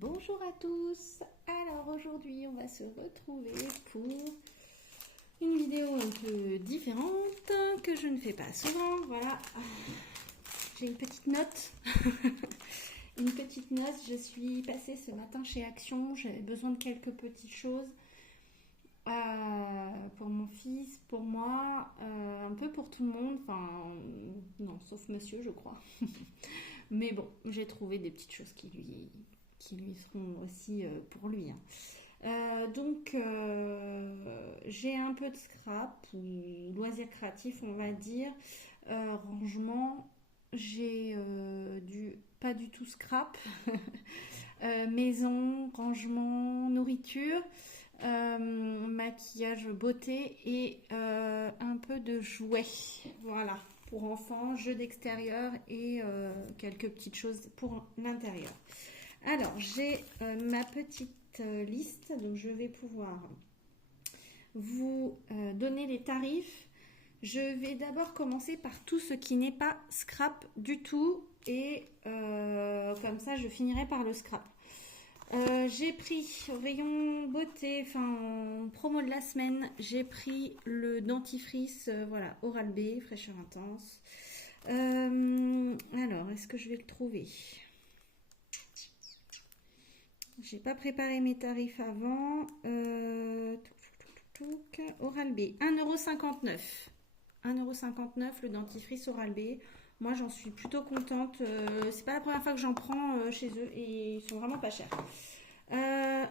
Bonjour à tous. Alors aujourd'hui on va se retrouver pour une vidéo un peu différente que je ne fais pas souvent. Voilà, j'ai une petite note. Une petite note, je suis passée ce matin chez Action, j'avais besoin de quelques petites choses pour mon fils, pour moi, un peu pour tout le monde, enfin non, sauf monsieur je crois. Mais bon, j'ai trouvé des petites choses qui lui seront aussi pour lui, hein. J'ai un peu de scrap ou loisirs créatifs on va dire. Rangement, j'ai pas du tout scrap. Maison, rangement, nourriture, maquillage, beauté et un peu de jouets. Voilà, pour enfants, jeux d'extérieur et quelques petites choses pour l'intérieur. Alors, j'ai ma petite liste, donc je vais pouvoir vous donner les tarifs. Je vais d'abord commencer par tout ce qui n'est pas scrap du tout et comme ça je finirai par le scrap. J'ai pris au rayon beauté, enfin promo de la semaine, j'ai pris le dentifrice, voilà, Oral-B, fraîcheur intense. Alors, est-ce que je vais le trouver? J'ai pas préparé mes tarifs avant. Oral-B, 1,59 €. 1,59 € le dentifrice Oral-B. Moi, j'en suis plutôt contente. C'est pas la première fois que j'en prends chez eux et ils sont vraiment pas chers.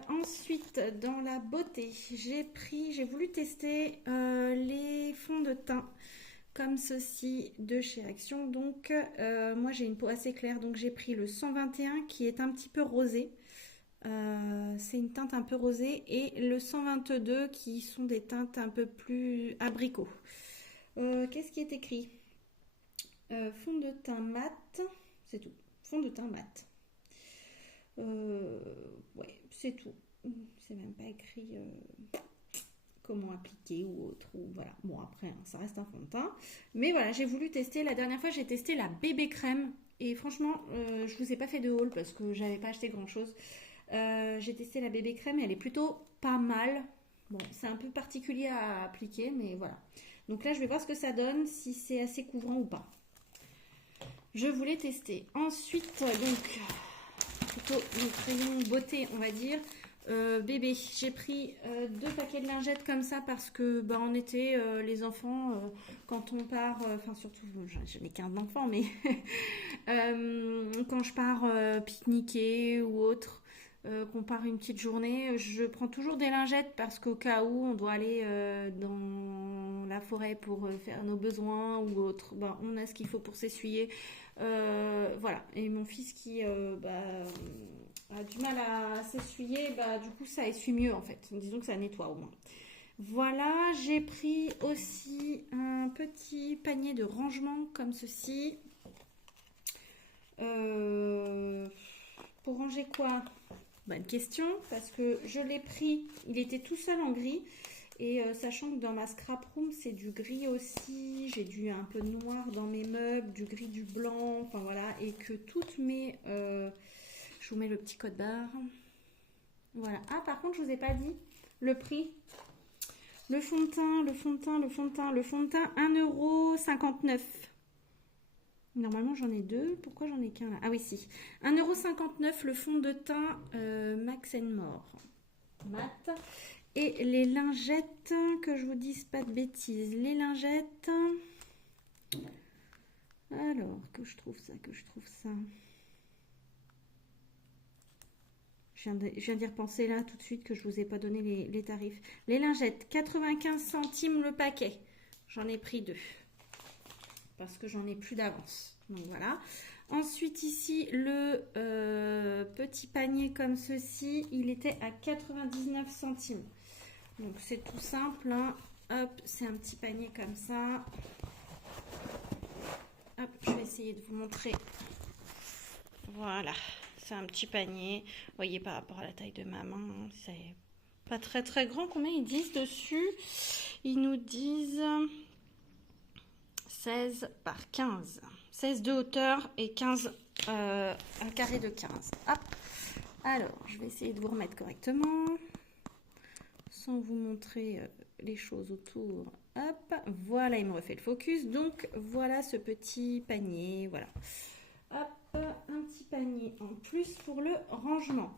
Ensuite, dans la beauté, j'ai voulu tester les fonds de teint comme ceci de chez Action. Donc, moi, j'ai une peau assez claire, donc j'ai pris le 121 qui est un petit peu rosé. C'est une teinte un peu rosée et le 122 qui sont des teintes un peu plus abricot. Qu'est-ce qui est écrit? Fond de teint mat, c'est tout. Fond de teint mat. Ouais, c'est tout. C'est même pas écrit comment appliquer ou autre. Ou voilà. Bon, après, hein, ça reste un fond de teint. Mais voilà, j'ai voulu tester. La dernière fois, j'ai testé la bébé crème. Et franchement, je vous ai pas fait de haul parce que j'avais pas acheté grand chose. J'ai testé la bébé crème et elle est plutôt pas mal. Bon, c'est un peu particulier à appliquer, mais voilà. Donc là, je vais voir ce que ça donne, si c'est assez couvrant ou pas. Je voulais tester. Ensuite, donc, plutôt le crayon beauté, on va dire. Bébé, j'ai pris 2 paquets de lingettes comme ça parce que en été, les enfants, quand on part, enfin surtout, je n'ai qu'un enfant, mais quand je pars pique-niquer ou autre, qu'on part une petite journée, je prends toujours des lingettes parce qu'au cas où on doit aller dans la forêt pour faire nos besoins ou autre, on a ce qu'il faut pour s'essuyer. Voilà. Et mon fils qui a du mal à s'essuyer, du coup ça essuie mieux en fait. Disons que ça nettoie au moins. Voilà, j'ai pris aussi un petit panier de rangement comme ceci. Pour ranger quoi? Bonne question, parce que je l'ai pris, il était tout seul en gris. Et sachant que dans ma scrap room, c'est du gris aussi, j'ai un peu de noir dans mes meubles, du gris, du blanc, enfin voilà, et que toutes mes... je vous mets le petit code barre. Voilà. Ah, par contre, je vous ai pas dit le prix. Le fond de teint, le fond de teint, le fond de teint, le fond de teint, 1,59 €. Normalement, j'en ai 2. Pourquoi j'en ai qu'un là? Ah oui, si. 1,59 € le fond de teint Max More. Mat. Et les lingettes, que je vous dise pas de bêtises. Les lingettes. Alors, que je trouve ça. Je viens d'y repenser là tout de suite que je vous ai pas donné les tarifs. Les lingettes, 95 centimes le paquet. J'en ai pris 2. Parce que j'en ai plus d'avance. Donc voilà. Ensuite ici, le petit panier comme ceci, il était à 99 centimes. Donc c'est tout simple, hein. Hop, c'est un petit panier comme ça. Hop, je vais essayer de vous montrer. Voilà, c'est un petit panier. Vous voyez, par rapport à la taille de ma main, c'est pas très très grand. Combien ils disent dessus? Ils nous disent 16 par 15. 16 de hauteur et 15 un carré de 15. Hop. Alors, je vais essayer de vous remettre correctement, sans vous montrer les choses autour. Hop, voilà, il me refait le focus. Donc, voilà ce petit panier, voilà. Hop, un petit panier en plus pour le rangement.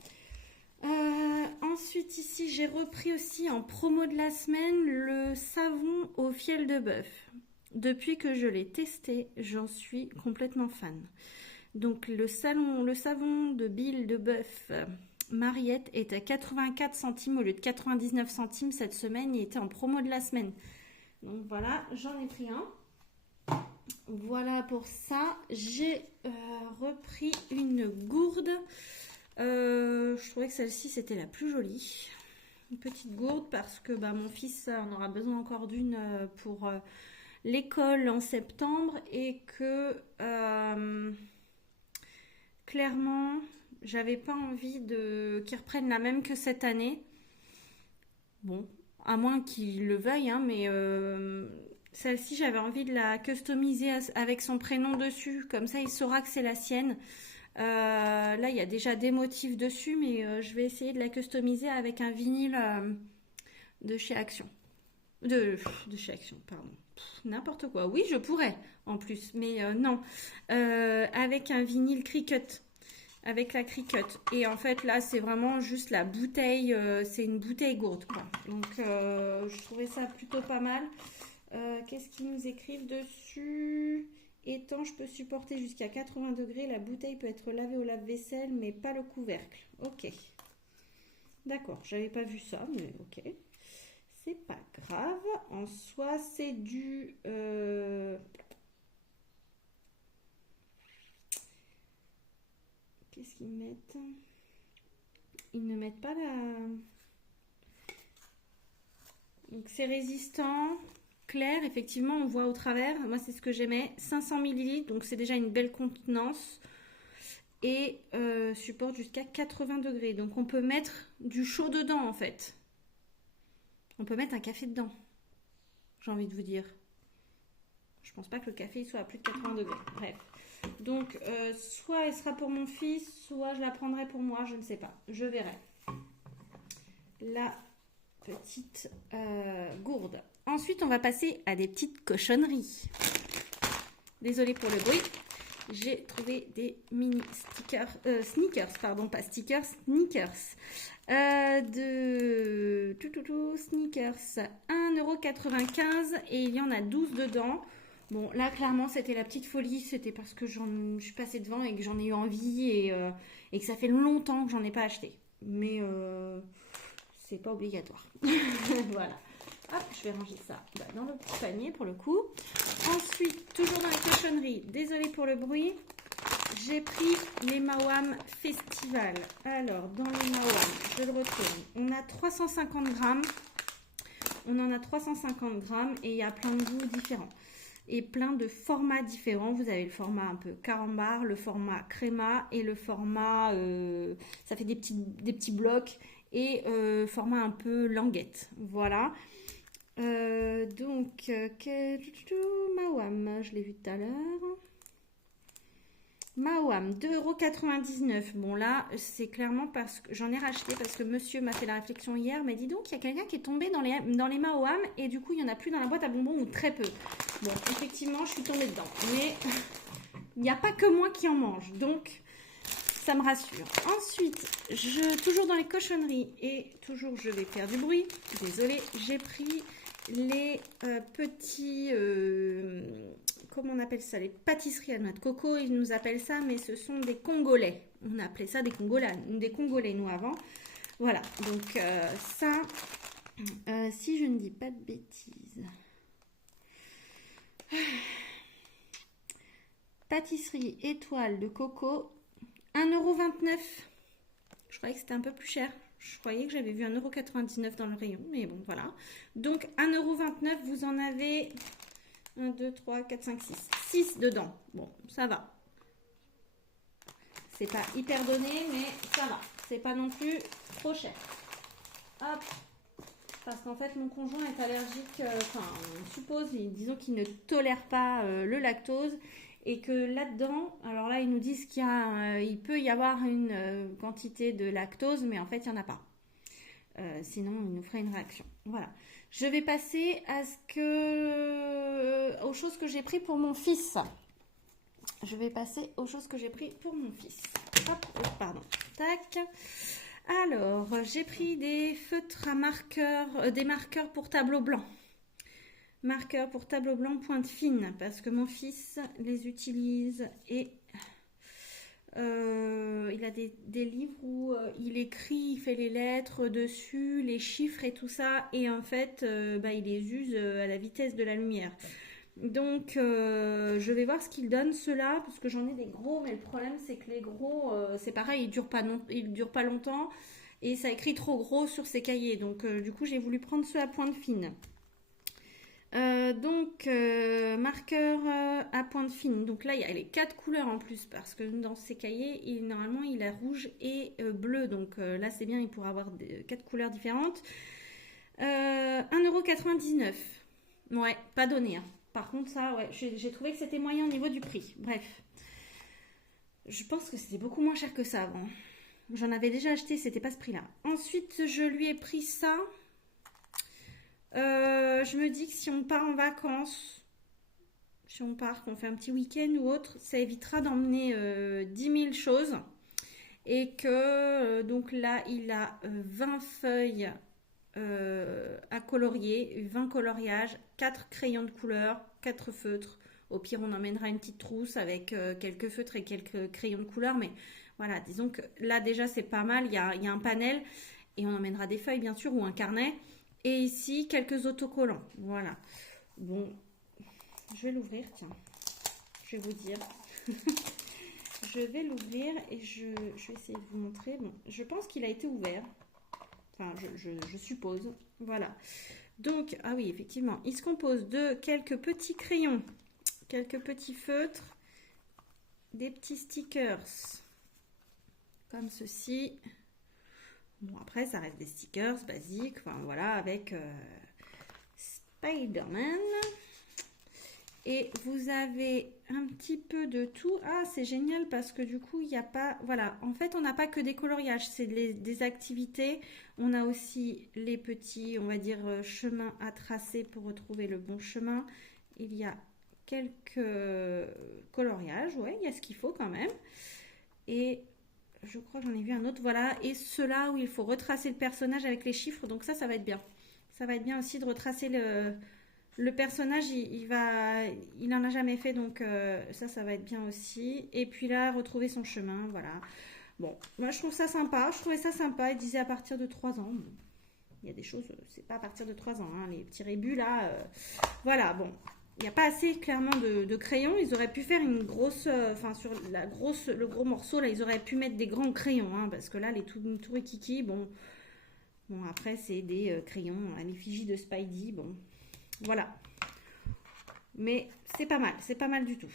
Ensuite, ici, j'ai repris aussi en promo de la semaine le savon au fiel de bœuf. Depuis que je l'ai testé, j'en suis complètement fan. Donc, le savon de Bill de bœuf Mariette est à 84 centimes au lieu de 99 centimes cette semaine. Il était en promo de la semaine. Donc, voilà, j'en ai pris un. Voilà pour ça. J'ai repris une gourde. Je trouvais que celle-ci c'était la plus jolie, une petite gourde parce que mon fils en aura besoin encore d'une pour l'école en septembre et que clairement j'avais pas envie qu'il reprenne la même que cette année, bon à moins qu'il le veuille hein, mais celle-ci j'avais envie de la customiser avec son prénom dessus, comme ça il saura que c'est la sienne. Là, il y a déjà des motifs dessus, mais je vais essayer de la customiser avec un vinyle de chez Action. De chez Action, pardon. N'importe quoi. Oui, je pourrais, en plus, mais non. Avec un vinyle Cricut. Avec la Cricut. Et en fait, là, c'est vraiment juste la bouteille. C'est une bouteille gourde, quoi. Donc, je trouvais ça plutôt pas mal. Qu'est-ce qu'ils nous écrivent dessus ? Étanche, peut supporter jusqu'à 80 degrés. La bouteille peut être lavée au lave-vaisselle, mais pas le couvercle. Ok. D'accord, j'avais pas vu ça, mais ok. C'est pas grave. En soi, c'est du... Qu'est-ce qu'ils mettent? Ils ne mettent pas la... Donc c'est résistant... Clair, effectivement, on voit au travers. Moi, c'est ce que j'aimais. 500 ml, donc c'est déjà une belle contenance. Et supporte jusqu'à 80 degrés. Donc, on peut mettre du chaud dedans, en fait. On peut mettre un café dedans. J'ai envie de vous dire. Je pense pas que le café il soit à plus de 80 degrés. Bref. Donc, soit elle sera pour mon fils, soit je la prendrai pour moi. Je ne sais pas. Je verrai. La petite gourde. Ensuite, on va passer à des petites cochonneries. Désolée pour le bruit. J'ai trouvé des mini sneakers, pardon, pas stickers, sneakers. Sneakers, 1,95 € et il y en a 12 dedans. Bon, là, clairement, c'était la petite folie. C'était parce que je suis passée devant et que j'en ai eu envie et que ça fait longtemps que j'en ai pas acheté. Mais c'est pas obligatoire. Voilà. Hop, je vais ranger ça dans le petit panier pour le coup. Ensuite, toujours dans les cochonneries, désolée pour le bruit, j'ai pris les Mawam Festival. Alors, dans les Mawam, je le retourne. On a 350 grammes. On en a 350 grammes et il y a plein de goûts différents. Et plein de formats différents. Vous avez le format un peu carambar, le format créma et le format, ça fait des petits blocs et format un peu languette. Voilà. Donc, Mawam, je l'ai vu tout à l'heure. Mawam, 2,99 €. Bon, là, c'est clairement parce que j'en ai racheté parce que monsieur m'a fait la réflexion hier. Mais dis donc, il y a quelqu'un qui est tombé dans les Mawam et du coup, il n'y en a plus dans la boîte à bonbons ou très peu. Bon, effectivement, je suis tombée dedans. Mais il n'y a pas que moi qui en mange. Donc, ça me rassure. Ensuite, toujours dans les cochonneries et toujours, je vais faire du bruit. Désolée, j'ai pris les petits, comment on appelle ça, les pâtisseries à noix de coco, ils nous appellent ça, mais ce sont des Congolais. On appelait ça des Congolais nous avant. Voilà, donc ça, si je ne dis pas de bêtises, pâtisserie étoile de coco, 1,29 €. Je croyais que c'était un peu plus cher. Je croyais que j'avais vu 1,99 € dans le rayon, mais bon, voilà. Donc, 1,29 €, vous en avez 1, 2, 3, 4, 5, 6. 6 dedans. Bon, ça va. C'est pas hyper donné, mais ça va. C'est pas non plus trop cher. Hop. Parce qu'en fait, mon conjoint est allergique, enfin, on suppose, disons qu'il ne tolère pas le lactose. Et que là-dedans, alors là, ils nous disent il peut y avoir une quantité de lactose, mais en fait, il n'y en a pas. Sinon, il nous ferait une réaction. Voilà. Je vais passer aux choses que j'ai pris pour mon fils. Je vais passer aux choses que j'ai pris pour mon fils. Hop, pardon. Tac. Alors, j'ai pris des feutres à marqueurs, des marqueurs pour tableau blanc. Marqueurs pour tableau blanc pointe fine, parce que mon fils les utilise et il a des livres où il écrit, il fait les lettres dessus, les chiffres et tout ça, et en fait, il les use à la vitesse de la lumière. Donc, je vais voir ce qu'il donne ceux-là, parce que j'en ai des gros, mais le problème c'est que les gros, c'est pareil, ils durent pas longtemps, et ça écrit trop gros sur ces cahiers. Donc, du coup, j'ai voulu prendre ceux à pointe fine. Marqueur à pointe fine. Donc là, il y a les 4 couleurs en plus parce que dans ces cahiers, normalement, il a rouge et bleu. Donc là, c'est bien, il pourra avoir 4 couleurs différentes. 1,99 €. Ouais, pas donné. Hein. Par contre, ça, ouais, j'ai trouvé que c'était moyen au niveau du prix. Bref. Je pense que c'était beaucoup moins cher que ça avant. J'en avais déjà acheté, c'était pas ce prix-là. Ensuite, je lui ai pris ça. Je me dis que si on part en vacances, qu'on fait un petit week-end ou autre, ça évitera d'emmener 10 000 choses. Et que, donc là, il a 20 feuilles à colorier, 20 coloriages, 4 crayons de couleur, 4 feutres. Au pire, on emmènera une petite trousse avec quelques feutres et quelques crayons de couleur. Mais voilà, disons que là, déjà, c'est pas mal. Il y a un panel et on emmènera des feuilles, bien sûr, ou un carnet. Et ici, quelques autocollants. Voilà. Bon, je vais l'ouvrir, tiens. Je vais vous dire. Je vais l'ouvrir et je vais essayer de vous montrer. Bon, je pense qu'il a été ouvert. Enfin, je suppose. Voilà. Donc, ah oui, effectivement, il se compose de quelques petits crayons, quelques petits feutres, des petits stickers, comme ceci. Bon, après, ça reste des stickers basiques, enfin voilà, avec Spider-Man. Et vous avez un petit peu de tout. Ah, c'est génial parce que du coup, il n'y a pas... Voilà, en fait, on n'a pas que des coloriages, c'est des activités. On a aussi les petits, on va dire, chemins à tracer pour retrouver le bon chemin. Il y a quelques coloriages, ouais, il y a ce qu'il faut quand même. Et... je crois que j'en ai vu un autre, voilà. Et ceux-là où il faut retracer le personnage avec les chiffres. Donc ça va être bien. Ça va être bien aussi de retracer le personnage. Il en a jamais fait, donc ça va être bien aussi. Et puis là, retrouver son chemin, voilà. Bon, moi je trouve ça sympa. Je trouvais ça sympa. Il disait à partir de 3 ans. Bon, il y a des choses, c'est pas à partir de 3 ans. Hein, les petits rébus là. Voilà, bon. Il n'y a pas assez clairement de crayons. Ils auraient pu faire une grosse, sur le gros morceau là, ils auraient pu mettre des grands crayons, hein, parce que là les tout rikiki, bon après c'est des crayons à l'effigie de Spidey, bon voilà. Mais c'est pas mal du tout.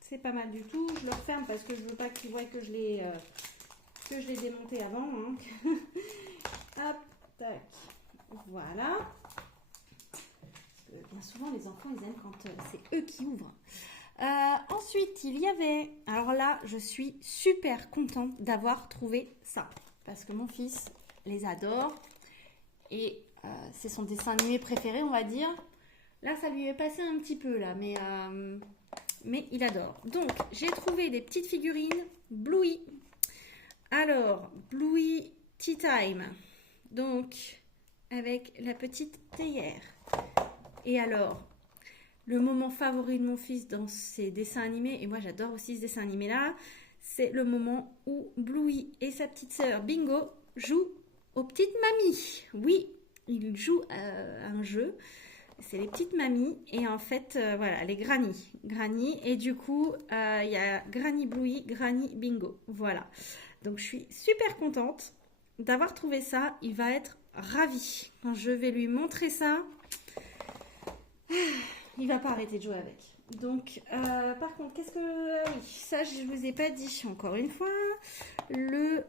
C'est pas mal du tout. Je le referme parce que je veux pas qu'ils voient que je l'ai démonté avant. Hein. Hop, tac, voilà. Bien souvent, les enfants, ils aiment quand c'est eux qui ouvrent. Ensuite, il y avait... Alors là, je suis super contente d'avoir trouvé ça. Parce que mon fils les adore. Et c'est son dessin animé préféré, on va dire. Là, ça lui est passé un petit peu, là. Mais il adore. Donc, j'ai trouvé des petites figurines Bluey. Alors, Bluey Tea Time. Donc, avec la petite théière. Et alors, le moment favori de mon fils dans ces dessins animés, et moi j'adore aussi ce dessin animé-là, c'est le moment où Bluey et sa petite sœur Bingo jouent aux petites mamies. Oui, ils jouent à un jeu, c'est les petites mamies, et en fait, voilà, les Granny, et du coup, il y a Granny Bluey, Granny Bingo, voilà. Donc je suis super contente d'avoir trouvé ça, il va être ravi. Quand je vais lui montrer ça... il va pas arrêter de jouer avec. Donc, par contre, qu'est-ce que... oui, ça, je vous ai pas dit. Encore une fois, le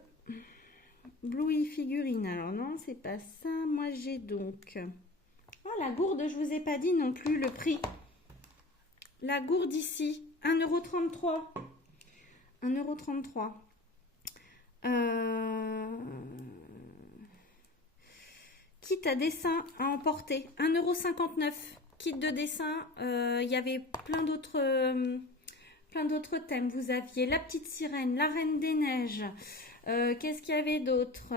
Bluey figurine. Alors non, c'est pas ça. Moi, j'ai donc... oh, la gourde, je vous ai pas dit non plus le prix. La gourde ici, 1,33 €. 1,33 €. Kit à dessin à emporter, 1,59 €. Kit de dessin, il y avait plein d'autres thèmes. Vous aviez la petite sirène, la reine des neiges. Qu'est-ce qu'il y avait d'autre?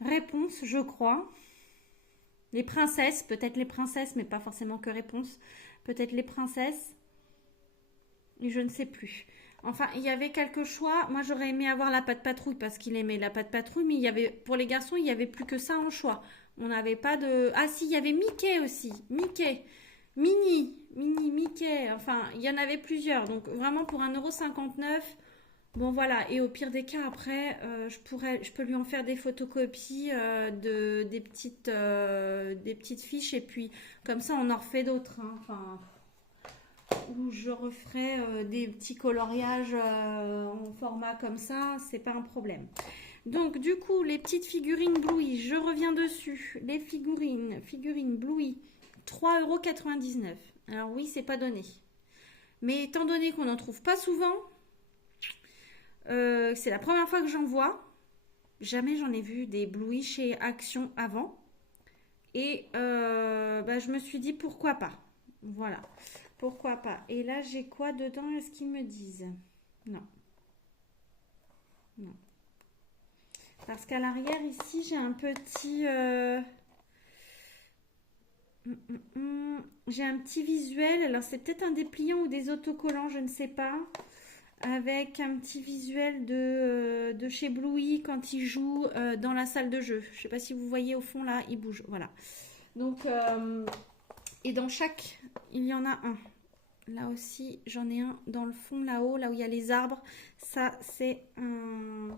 Réponse, je crois. Les princesses, peut-être les princesses, mais pas forcément que réponse. Peut-être les princesses. Et je ne sais plus. Enfin, il y avait quelques choix. Moi, j'aurais aimé avoir la patte patrouille parce qu'il aimait la patte patrouille, mais il y avait, pour les garçons, il n'y avait plus que ça en choix. On n'avait pas de... Ah si, il y avait Mickey aussi. Mickey. Mini, Mickey. Enfin, il y en avait plusieurs. Donc, vraiment, pour 1,59 €. Bon, voilà. Et au pire des cas, après, je peux lui en faire des photocopies des petites fiches. Et puis, comme ça, on en refait d'autres, hein. Enfin... où je referai des petits coloriages en format comme ça, c'est pas un problème. Donc du coup, les petites figurines Bluey, je reviens dessus. Les figurines Bluey, 3,99 €. Alors oui, c'est pas donné. Mais étant donné qu'on n'en trouve pas souvent, c'est la première fois que j'en vois. Jamais j'en ai vu des Bluey chez Action avant. Et je me suis dit pourquoi pas. Voilà. Pourquoi pas? Et là, j'ai quoi dedans? Est-ce qu'ils me disent? Non. Non. Parce qu'à l'arrière, ici, j'ai un petit... J'ai un petit visuel. Alors, c'est peut-être un dépliant ou des autocollants, je ne sais pas. Avec un petit visuel de chez Bluey quand il joue dans la salle de jeu. Je ne sais pas si vous voyez au fond, là, il bouge. Voilà. Donc... et dans chaque, il y en a un. Là aussi, j'en ai un dans le fond, là-haut, là où il y a les arbres. Ça, c'est un...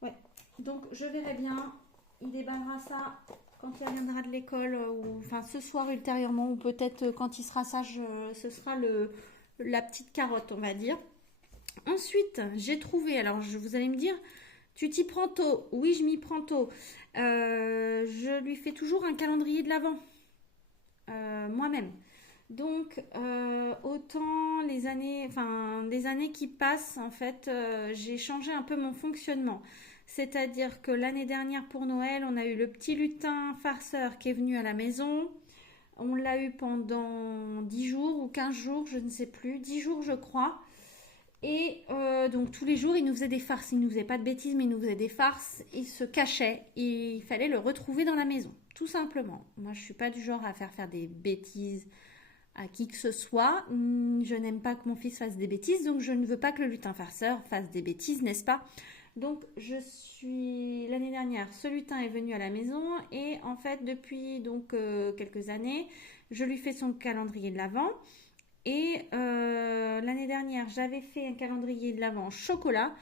Ouais. Donc, je verrai bien. Il déballera ça quand il reviendra de l'école. Ou enfin, ce soir ultérieurement. Ou peut-être quand il sera sage, ce sera la petite carotte, on va dire. Ensuite, j'ai trouvé... Alors, vous allez me dire... Tu t'y prends tôt? Oui, je m'y prends tôt. Je lui fais toujours un calendrier de l'Avent. Moi-même. Donc, autant les années qui passent, en fait, j'ai changé un peu mon fonctionnement. C'est-à-dire que l'année dernière pour Noël, on a eu le petit lutin farceur qui est venu à la maison. On l'a eu pendant 10 jours ou 15 jours, je ne sais plus, 10 jours je crois. Et donc tous les jours, il nous faisait des farces. Il ne nous faisait pas de bêtises, mais il nous faisait des farces. Il se cachait. Il fallait le retrouver dans la maison, tout simplement. Moi, je ne suis pas du genre à faire des bêtises à qui que ce soit. Je n'aime pas que mon fils fasse des bêtises, donc je ne veux pas que le lutin farceur fasse des bêtises, n'est-ce pas? Donc, l'année dernière, ce lutin est venu à la maison et en fait, depuis donc quelques années, je lui fais son calendrier de l'Avent. Et l'année dernière, j'avais fait un calendrier de l'Avent chocolat.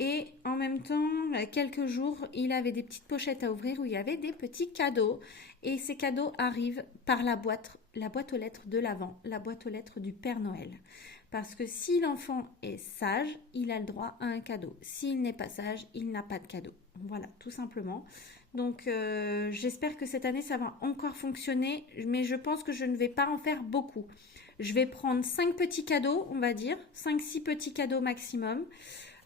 Et en même temps, quelques jours, il avait des petites pochettes à ouvrir où il y avait des petits cadeaux. Et ces cadeaux arrivent par la boîte aux lettres de l'Avent, la boîte aux lettres du Père Noël. Parce que si l'enfant est sage, il a le droit à un cadeau. S'il n'est pas sage, il n'a pas de cadeau. Voilà, tout simplement. Donc, j'espère que cette année, ça va encore fonctionner. Mais je pense que je ne vais pas en faire beaucoup. Je vais prendre 5 petits cadeaux, on va dire. 5-6 petits cadeaux maximum.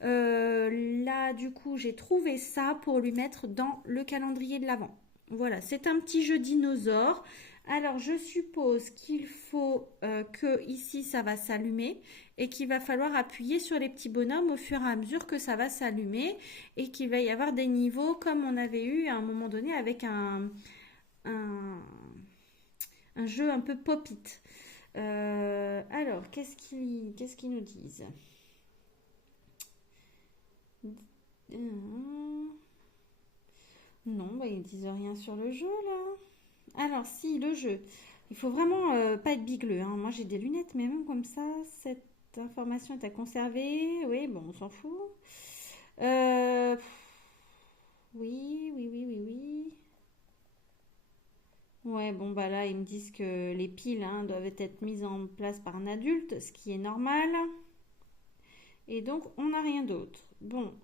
Là, du coup, j'ai trouvé ça pour lui mettre dans le calendrier de l'Avent. Voilà, c'est un petit jeu dinosaure. Alors, je suppose qu'il faut que ici, ça va s'allumer et qu'il va falloir appuyer sur les petits bonhommes au fur et à mesure que ça va s'allumer et qu'il va y avoir des niveaux comme on avait eu à un moment donné avec un jeu un peu pop-it. Alors, qu'est-ce qu'ils nous disent? Non, ils disent rien sur le jeu là. Alors, si, le jeu. Il faut vraiment pas être bigleux, hein. Moi, j'ai des lunettes, mais même comme ça, cette information est à conserver. Oui, bon, on s'en fout. Oui. Ouais, bon, bah là, ils me disent que les piles doivent être mises en place par un adulte, ce qui est normal. Et donc, on n'a rien d'autre. Bon,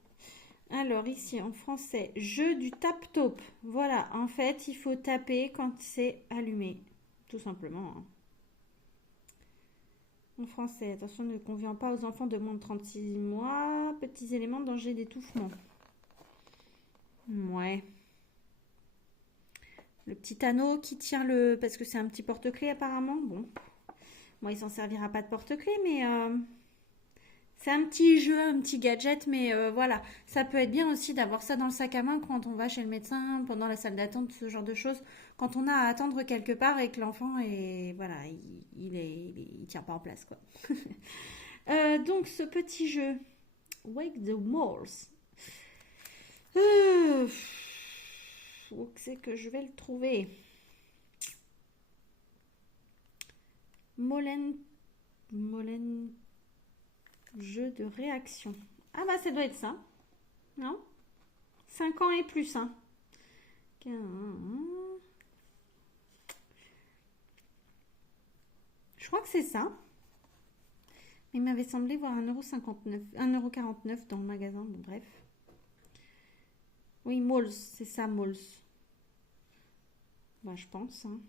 alors ici, en français, jeu du tap-taupe. Voilà, en fait, il faut taper quand c'est allumé. tout simplement. Hein. En français, attention, ne convient pas aux enfants de moins de 36 mois. Petits éléments de danger d'étouffement. Ouais. Le petit anneau qui tient le... Parce que c'est un petit porte-clés apparemment. Bon. Moi, il s'en servira pas de porte-clés, mais... c'est un petit jeu, un petit gadget, mais voilà. Ça peut être bien aussi d'avoir ça dans le sac à main quand on va chez le médecin, pendant la salle d'attente, ce genre de choses. Quand on a à attendre quelque part et que l'enfant est... Voilà, il tient pas en place, quoi. Donc, ce petit jeu, Wake the Walls. Où c'est que je vais le trouver? Molen... Jeu de réaction. Ah bah ça doit être ça. Non? 5 ans et plus, hein. Je crois que c'est ça. Il m'avait semblé voir 1,59€, 1,49€ dans le magasin. Bon, bref. Oui, Malls, c'est ça, Malls. Bah, je pense. Hein.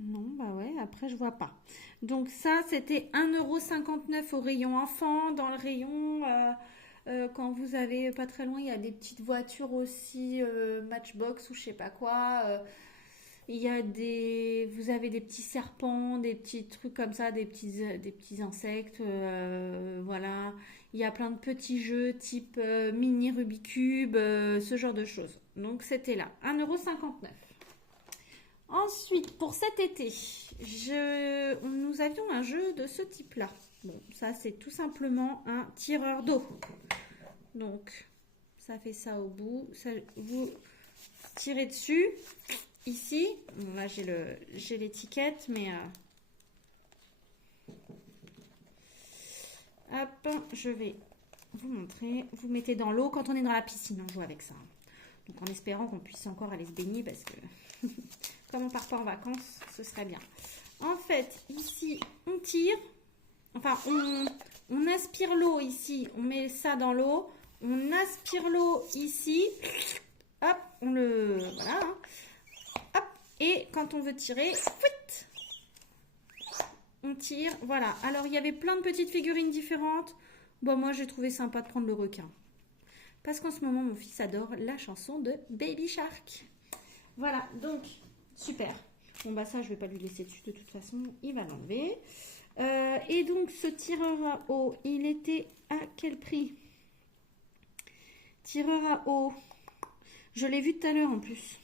Non, bah ouais, après je vois pas. Donc ça, c'était 1,59€ au rayon enfant. Dans le rayon, quand vous avez pas très loin, il y a des petites voitures aussi, Matchbox ou je sais pas quoi. Il y a vous avez des petits serpents, des petits trucs comme ça, des petits insectes, voilà. Il y a plein de petits jeux type mini Rubik's Cube, ce genre de choses. Donc c'était là, 1,59€. Ensuite, pour cet été, nous avions un jeu de ce type-là. Bon, ça c'est tout simplement un tireur d'eau. Donc, ça fait ça au bout. Ça, vous tirez dessus. Ici, bon, là j'ai l'étiquette, mais hop, je vais vous montrer. Vous mettez dans l'eau quand on est dans la piscine, on joue avec ça. Donc en espérant qu'on puisse encore aller se baigner parce que comme on part pas en vacances, ce serait bien. En fait, ici, on tire. Enfin, on aspire l'eau ici. On met ça dans l'eau. On aspire l'eau ici. Hop, on le... Voilà. Hein. Hop, et quand on veut tirer, on tire. Voilà. Alors, il y avait plein de petites figurines différentes. Bon, moi, j'ai trouvé sympa de prendre le requin. Parce qu'en ce moment, mon fils adore la chanson de Baby Shark. Voilà, donc, super. Bon, bah ça, je vais pas lui laisser dessus de toute façon. Il va l'enlever. Et donc, ce tireur à eau, il était à quel prix? Tireur à eau. Je l'ai vu tout à l'heure en plus.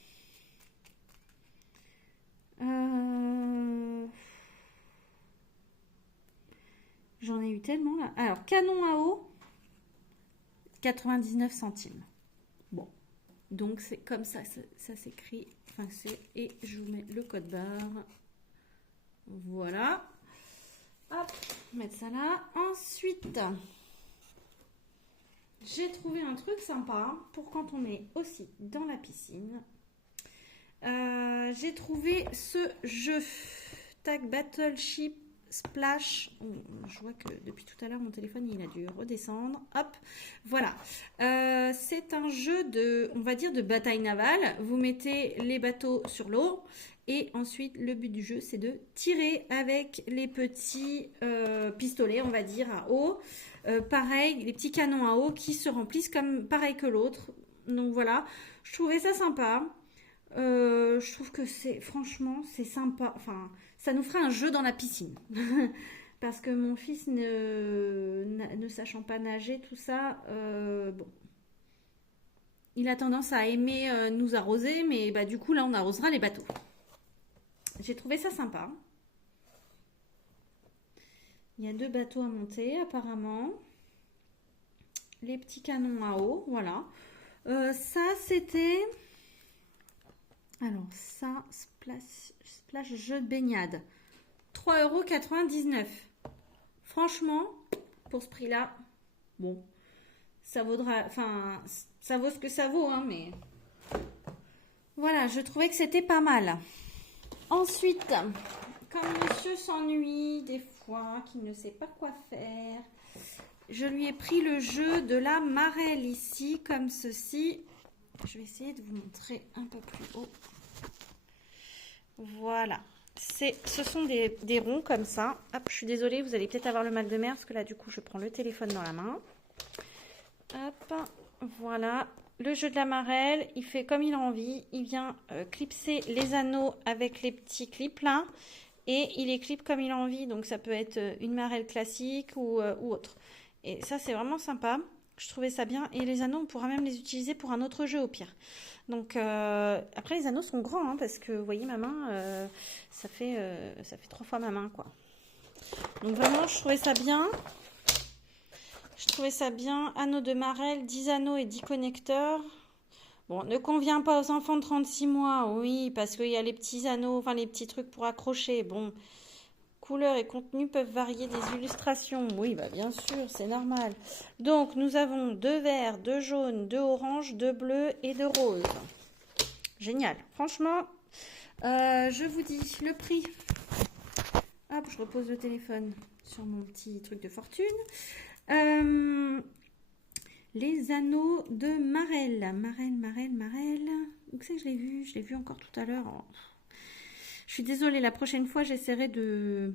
J'en ai eu tellement là. Alors, canon à eau, 99 centimes. Bon, donc c'est comme ça, ça s'écrit. Enfin, et je vous mets le code barre. Voilà. Hop, mettre ça là. Ensuite, j'ai trouvé un truc sympa pour quand on est aussi dans la piscine. J'ai trouvé ce jeu Tag Battleship Splash. Je vois que depuis tout à l'heure mon téléphone il a dû redescendre. Hop, voilà. C'est un jeu de, on va dire, de bataille navale. Vous mettez les bateaux sur l'eau et ensuite le but du jeu c'est de tirer avec les petits pistolets, on va dire, à eau. Pareil, les petits canons à eau qui se remplissent comme pareil que l'autre. Donc voilà, je trouvais ça sympa. Je trouve que franchement, c'est sympa. Enfin, ça nous fera un jeu dans la piscine. Parce que mon fils, ne sachant pas nager, tout ça, bon. Il a tendance à aimer nous arroser, mais bah, du coup, là, on arrosera les bateaux. J'ai trouvé ça sympa. Il y a 2 bateaux à monter, apparemment. Les petits canons à eau, voilà. Ça, c'était... Alors ça, splash jeu de baignade. 3,99€. Franchement, pour ce prix-là, bon, ça vaudra... Enfin, ça vaut ce que ça vaut, hein, mais... Voilà, je trouvais que c'était pas mal. Ensuite, comme monsieur s'ennuie des fois, qu'il ne sait pas quoi faire, je lui ai pris le jeu de la marelle ici, comme ceci. Je vais essayer de vous montrer un peu plus haut. Voilà. Ce sont des ronds comme ça. Hop, je suis désolée, vous allez peut-être avoir le mal de mer parce que là, du coup, je prends le téléphone dans la main. Hop, voilà. Le jeu de la marelle, il fait comme il a envie. Il vient clipser les anneaux avec les petits clips là. Et il les clip comme il a envie. Donc, ça peut être une marelle classique ou autre. Et ça, c'est vraiment sympa. Je trouvais ça bien. Et les anneaux, on pourra même les utiliser pour un autre jeu au pire. Donc, après, les anneaux sont grands, hein, parce que, vous voyez, ma main, ça fait 3 fois ma main, quoi. Donc, vraiment, je trouvais ça bien. Je trouvais ça bien. Anneaux de marelle, 10 anneaux et 10 connecteurs. Bon, ne convient pas aux enfants de 36 mois, oui, parce qu'il y a les petits anneaux, enfin, les petits trucs pour accrocher. Bon, couleurs et contenu peuvent varier des illustrations. Oui, bah bien sûr, c'est normal. Donc, nous avons 2 verts, 2 jaunes, 2 oranges, 2 bleus et 2 roses. Génial. Franchement, je vous dis le prix. Hop, je repose le téléphone sur mon petit truc de fortune. Les anneaux de Marelle. Marelle. Où c'est que je l'ai vu? Je l'ai vu encore tout à l'heure. Oh. Je suis désolée, la prochaine fois, j'essaierai de...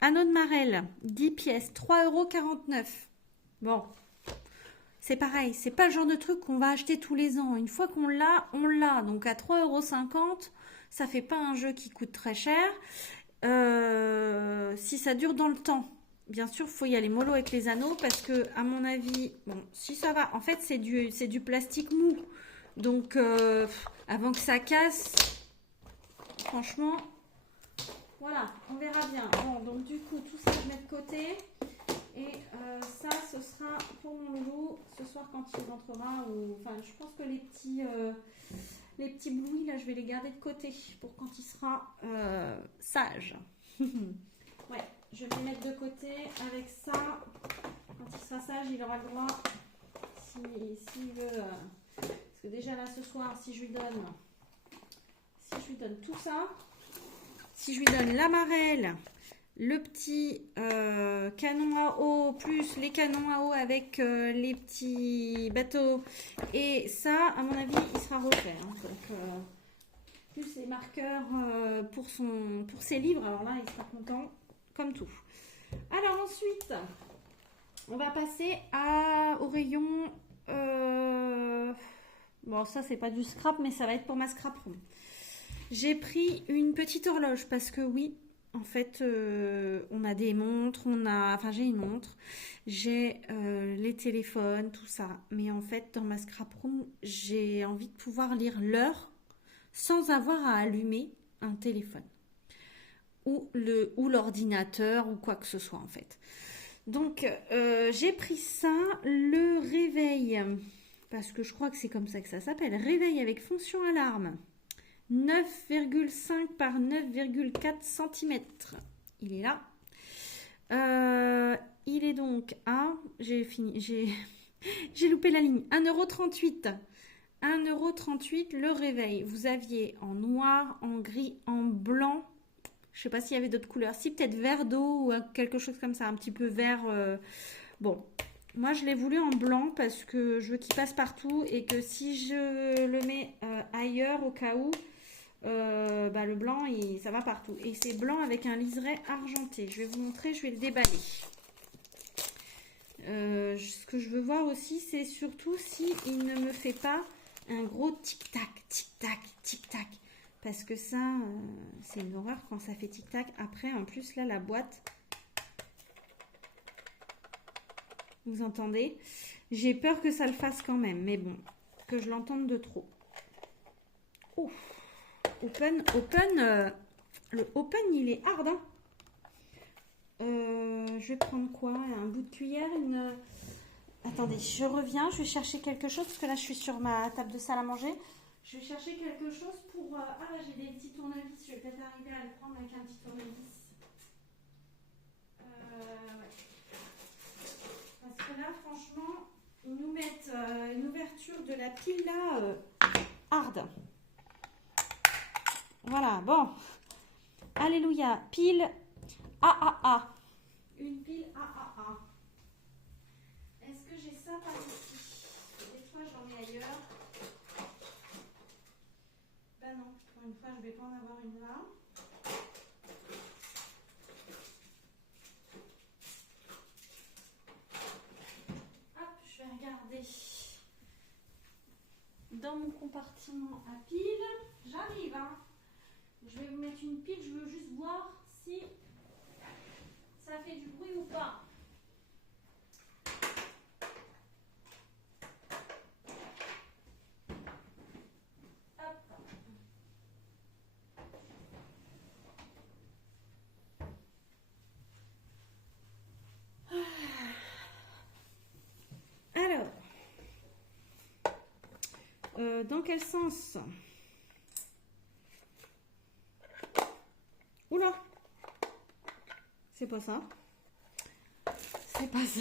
Anneaux de Marelle, 10 pièces, 3,49 €. Bon, c'est pareil, c'est pas le genre de truc qu'on va acheter tous les ans. Une fois qu'on l'a, on l'a. Donc à 3,50 €, ça fait pas un jeu qui coûte très cher. Si ça dure dans le temps. Bien sûr, il faut y aller mollo avec les anneaux parce que, à mon avis, bon, si ça va, en fait, c'est du plastique mou. Donc, avant que ça casse, franchement, voilà, on verra bien. Bon, donc du coup, tout ça, je mets de côté. Et ça, ce sera pour mon loulou ce soir quand il rentrera. Enfin, je pense que les petits blouis, là, je vais les garder de côté pour quand il sera sage. Ouais, je vais les mettre de côté avec ça. Quand il sera sage, il aura le droit, s'il veut. Parce que déjà là, ce soir, si je lui donne tout ça, si je lui donne la marelle, le petit canon à eau, plus les canons à eau avec les petits bateaux, et ça, à mon avis, il sera refait. Hein. Donc, plus les marqueurs pour ses livres, alors là, il sera content, comme tout. Alors ensuite, on va passer au rayon... bon, ça, c'est pas du scrap, mais ça va être pour ma scrap room. J'ai pris une petite horloge parce que oui, en fait, on a des montres, enfin j'ai une montre, j'ai les téléphones, tout ça. Mais en fait, dans ma scrap room, j'ai envie de pouvoir lire l'heure sans avoir à allumer un téléphone ou l'ordinateur ou quoi que ce soit en fait. Donc, j'ai pris ça, le réveil, parce que je crois que c'est comme ça que ça s'appelle, réveil avec fonction alarme. 9,5 par 9,4 cm. Il est là. Il est donc à... J'ai loupé la ligne. 1,38 €. 1,38 € le réveil. Vous aviez en noir, en gris, en blanc. Je ne sais pas s'il y avait d'autres couleurs. Si, peut-être vert d'eau ou quelque chose comme ça. Un petit peu vert. Bon. Moi, je l'ai voulu en blanc parce que je veux qu'il passe partout et que si je le mets ailleurs au cas où, le blanc, ça va partout. Et c'est blanc avec un liseré argenté. Je vais vous montrer, je vais le déballer. Ce que je veux voir aussi, c'est surtout si il ne me fait pas un gros tic-tac, tic-tac, tic-tac. Parce que ça, c'est une horreur quand ça fait tic-tac. Après, en plus, là, la boîte... Vous entendez? J'ai peur que ça le fasse quand même. Mais bon, que je l'entende de trop. Ouf. Le open, il est hard. Hein. Je vais prendre quoi? Un bout de cuillère, Attendez, je reviens. Je vais chercher quelque chose parce que là, je suis sur ma table de salle à manger. Je vais chercher quelque chose pour... Ah là, j'ai des petits tournevis. Je vais peut-être arriver à le prendre avec un petit tournevis. Ouais. Parce que là, franchement, ils nous mettent une ouverture de la pile là hard. Voilà, bon. Alléluia. Pile AAA. Une pile AAA. Est-ce que j'ai ça par ici? Des fois, j'en mets ailleurs. Bah non, pour une fois, je vais pas en avoir une là. Hop, je vais regarder dans mon compartiment à piles. J'arrive, hein. Je vais vous mettre une pile, je veux juste voir si ça fait du bruit ou pas. Alors, dans quel sens? Oula, c'est pas ça. C'est pas ça.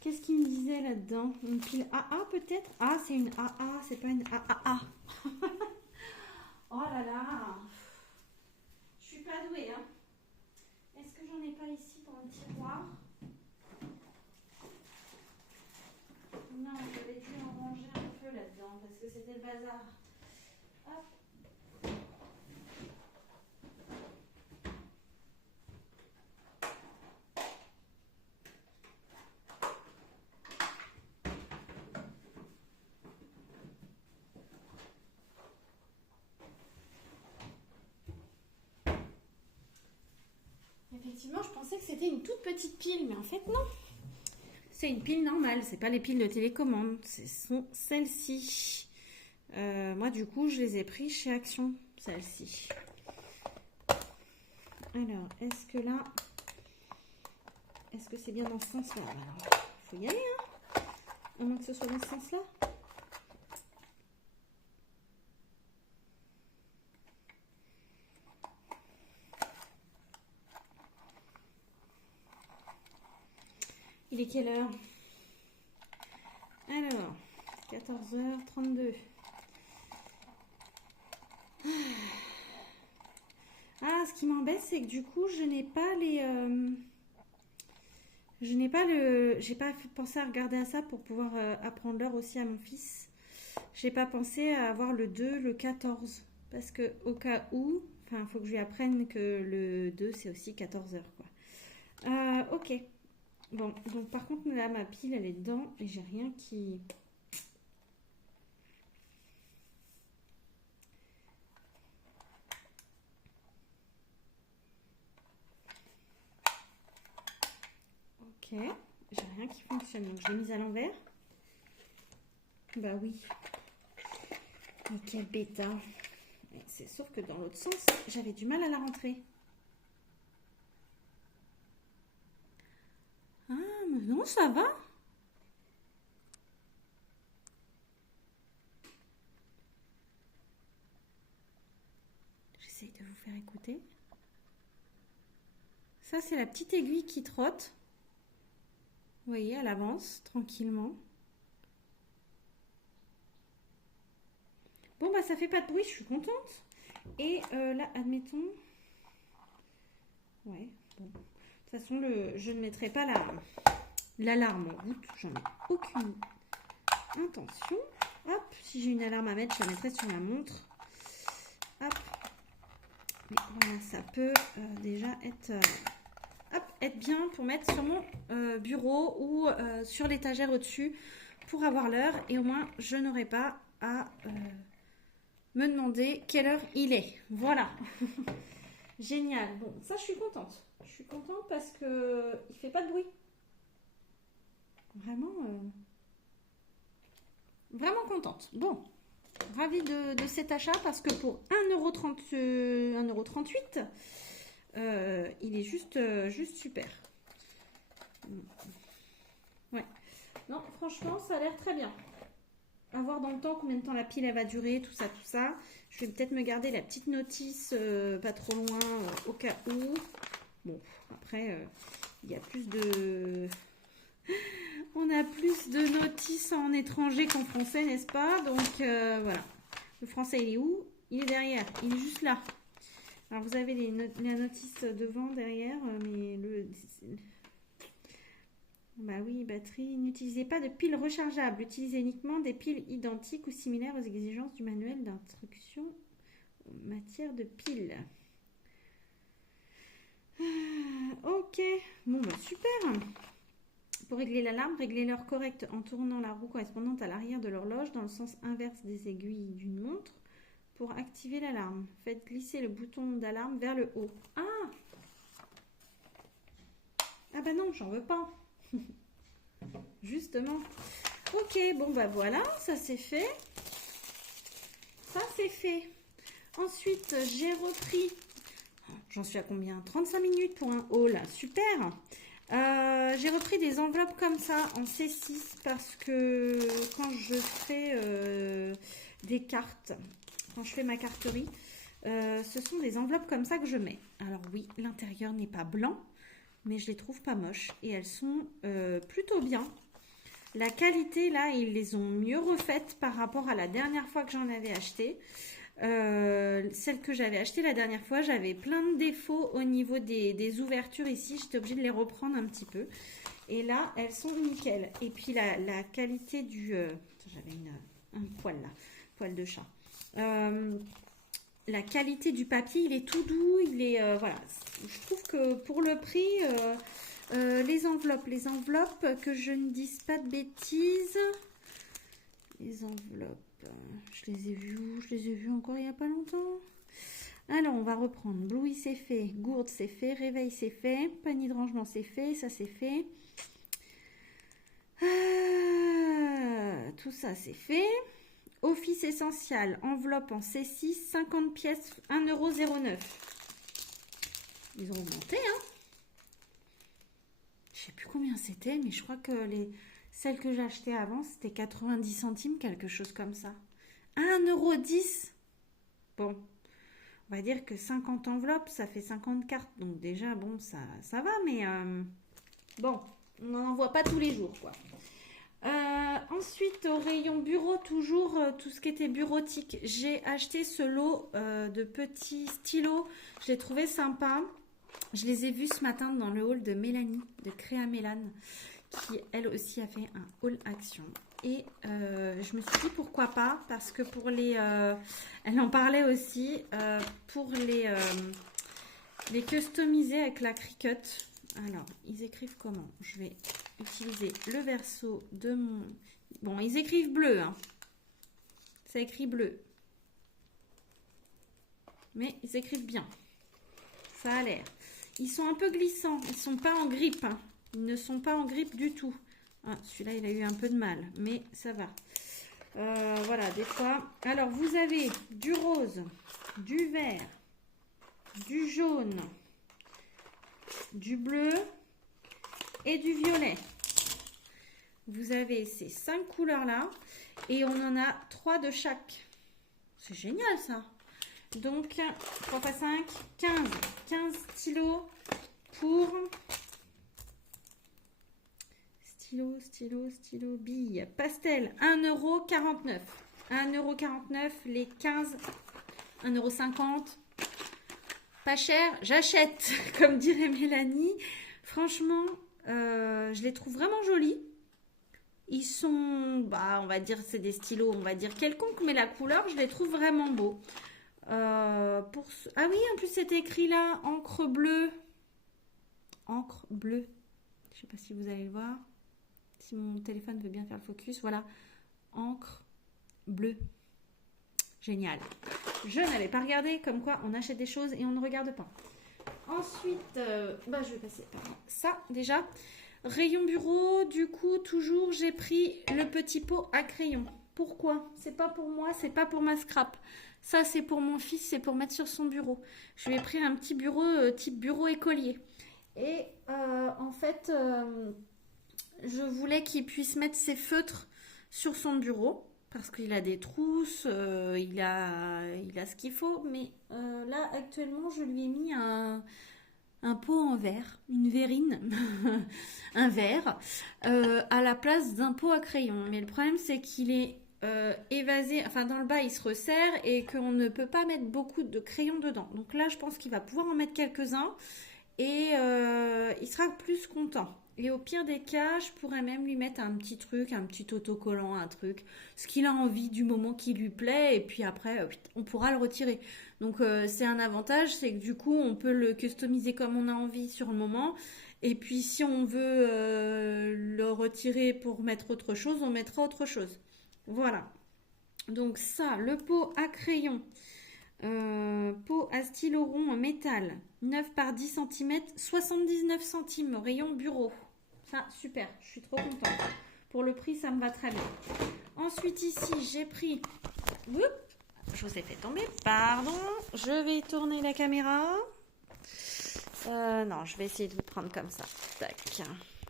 Qu'est-ce qu'il me disait là-dedans? Une pile AA peut-être? Ah, c'est une AA, c'est pas une AAA. Oh là là. Je suis pas douée, hein. Est-ce que j'en ai pas ici pour un tiroir? Non, j'avais dû en ranger un peu là-dedans parce que c'était le bazar. Hop. Effectivement, je pensais que c'était une toute petite pile, mais en fait non. C'est une pile normale, c'est pas les piles de télécommande, ce sont celles-ci. Moi du coup, je les ai pris chez Action, celles-ci. Alors, est-ce que là, est-ce que c'est bien dans ce sens-là? Il faut y aller, hein, à moins que ce soit dans ce sens-là. Il est quelle heure? Alors, 14h32. Ah, ce qui m'embête, c'est que du coup, je n'ai pas les... j'ai pas pensé à regarder à ça pour pouvoir apprendre l'heure aussi à mon fils. J'ai pas pensé à avoir le 2, le 14. Parce que au cas où, enfin, faut que je lui apprenne que le 2, c'est aussi 14h, quoi. Ok. Bon, donc par contre, là, ma pile, elle est dedans et j'ai rien qui... Ok, j'ai rien qui fonctionne. Donc, je l'ai mise à l'envers. Bah oui. Mais quel bêta. C'est sauf que dans l'autre sens, j'avais du mal à la rentrer. Ah, mais non, ça va. J'essaie de vous faire écouter. Ça, c'est la petite aiguille qui trotte. Vous voyez, elle avance tranquillement. Bon, bah ça fait pas de bruit, je suis contente. Et là, admettons... Ouais, bon. De toute façon, je ne mettrai pas l'alarme en route. J'en ai aucune intention. Hop, si j'ai une alarme à mettre, je la mettrai sur la montre. Hop. Mais voilà, ça peut déjà être... être bien pour mettre sur mon bureau ou sur l'étagère au-dessus pour avoir l'heure. Et au moins, je n'aurai pas à me demander quelle heure il est. Voilà. Génial. Bon, ça, je suis contente. Je suis contente parce que il fait pas de bruit. Vraiment, vraiment contente. Bon, ravie de cet achat parce que pour 1,38 €, il est juste super. Ouais. Non, franchement, ça a l'air très bien. À voir dans le temps combien de temps la pile elle va durer, tout ça, tout ça. Je vais peut-être me garder la petite notice pas trop loin au cas où. Bon, après, il y a plus de... On a plus de notices en étranger qu'en français, n'est-ce pas? Donc, voilà. Le français, il est où? Il est derrière. Il est juste là. Alors, vous avez la notice devant, derrière, mais Bah oui, batterie. N'utilisez pas de piles rechargeables. Utilisez uniquement des piles identiques ou similaires aux exigences du manuel d'instruction matière de pile. Ok, bon bah super. Pour régler l'alarme, réglez l'heure correcte en tournant la roue correspondante à l'arrière de l'horloge dans le sens inverse des aiguilles d'une montre. Pour activer l'alarme, faites glisser le bouton d'alarme vers le haut. Ah bah non, j'en veux pas. Justement. Ok, bon bah voilà, ça c'est fait. Ça c'est fait. Ensuite, j'ai repris. J'en suis à combien? 35 minutes pour un haul. Super. J'ai repris des enveloppes comme ça en C6 parce que quand je fais des cartes, quand je fais ma carterie, ce sont des enveloppes comme ça que je mets. Alors oui, l'intérieur n'est pas blanc, mais je les trouve pas moches et elles sont plutôt bien. La qualité là, ils les ont mieux refaites par rapport à la dernière fois que j'en avais acheté. Celle que j'avais achetée la dernière fois, j'avais plein de défauts au niveau des ouvertures ici, j'étais obligée de les reprendre un petit peu et là elles sont nickel. Et puis la qualité du j'avais un poil là, poil de chat, la qualité du papier, il est tout doux, il est voilà, je trouve que pour le prix les enveloppes, que je ne dise pas de bêtises, les enveloppes, je les ai vues où? Je les ai vues encore il n'y a pas longtemps. Alors, on va reprendre. Blouis, c'est fait. Gourde, c'est fait. Réveil, c'est fait. Panier de rangement, c'est fait. Ça, c'est fait. Tout ça, c'est fait. Office essentiel. Enveloppe en C6. 50 pièces. 1,09 €. Ils ont augmenté, hein. Je sais plus combien c'était, mais je crois que celles que j'ai achetées avant, c'était 90 centimes, quelque chose comme ça. 1,10 €. Bon, on va dire que 50 enveloppes, ça fait 50 cartes. Donc déjà, bon, ça va, mais bon, on n'en voit pas tous les jours, quoi. Ensuite, au rayon bureau, toujours tout ce qui était bureautique. J'ai acheté ce lot de petits stylos. Je les trouvais sympas. Je les ai vus ce matin dans le haul de Mélanie, de Créa Mélane, qui elle aussi a fait un haul action. Et je me suis dit pourquoi pas, parce que pour les... elle en parlait aussi, pour les customiser avec la Cricut. Alors, ils écrivent comment? Je vais utiliser le verso de mon... Bon, ils écrivent bleu, hein. Ça écrit bleu. Mais ils écrivent bien. Ça a l'air. Ils sont un peu glissants. Ils ne sont pas en grippe, hein. Ils ne sont pas en grippe du tout. Ah, celui-là, il a eu un peu de mal, mais ça va. Voilà, des fois. Alors, vous avez du rose, du vert, du jaune, du bleu et du violet. Vous avez ces 5 couleurs-là et on en a 3 de chaque. C'est génial, ça. Donc, 3 x 5, 15. 15 stylos pour... Stylo, bille, pastel, 1,49 €. 1,49 € les 15, 1,50 €. Pas cher, j'achète, comme dirait Mélanie. Franchement, je les trouve vraiment jolis. Ils sont, bah, on va dire, c'est des stylos, on va dire quelconques, mais la couleur, je les trouve vraiment beaux. Ah oui, en plus, c'est écrit là, encre bleue. Encre bleue. Je sais pas si vous allez le voir. Si mon téléphone veut bien faire le focus, voilà, encre bleue. Génial. Je n'avais pas regardé, comme quoi on achète des choses et on ne regarde pas. Ensuite, je vais passer par ça déjà. Rayon bureau, du coup, toujours, j'ai pris le petit pot à crayon. Pourquoi? C'est pas pour moi, c'est pas pour ma scrap. Ça, c'est pour mon fils, c'est pour mettre sur son bureau. Je lui ai pris un petit bureau, type bureau écolier. Et en fait... je voulais qu'il puisse mettre ses feutres sur son bureau parce qu'il a des trousses, il a ce qu'il faut. Mais là, actuellement, je lui ai mis un pot en verre, une verrine, un verre, à la place d'un pot à crayon. Mais le problème, c'est qu'il est évasé, enfin dans le bas, il se resserre et qu'on ne peut pas mettre beaucoup de crayons dedans. Donc là, je pense qu'il va pouvoir en mettre quelques-uns et il sera plus content. Et au pire des cas, je pourrais même lui mettre un petit truc, un petit autocollant, un truc, ce qu'il a envie du moment qui lui plaît, et puis après, on pourra le retirer. Donc c'est un avantage, c'est que du coup on peut le customiser comme on a envie sur le moment. Et puis si on veut le retirer pour mettre autre chose, on mettra autre chose. Voilà. Donc ça, le pot à crayon, pot à stylo rond en métal, 9 par 10 cm, 79 centimes, rayon bureau. Ça, super, je suis trop contente. Pour le prix, ça me va très bien. Ensuite, ici, j'ai pris... Oups, je vous ai fait tomber, pardon. Je vais tourner la caméra. Non, je vais essayer de vous prendre comme ça. Tac.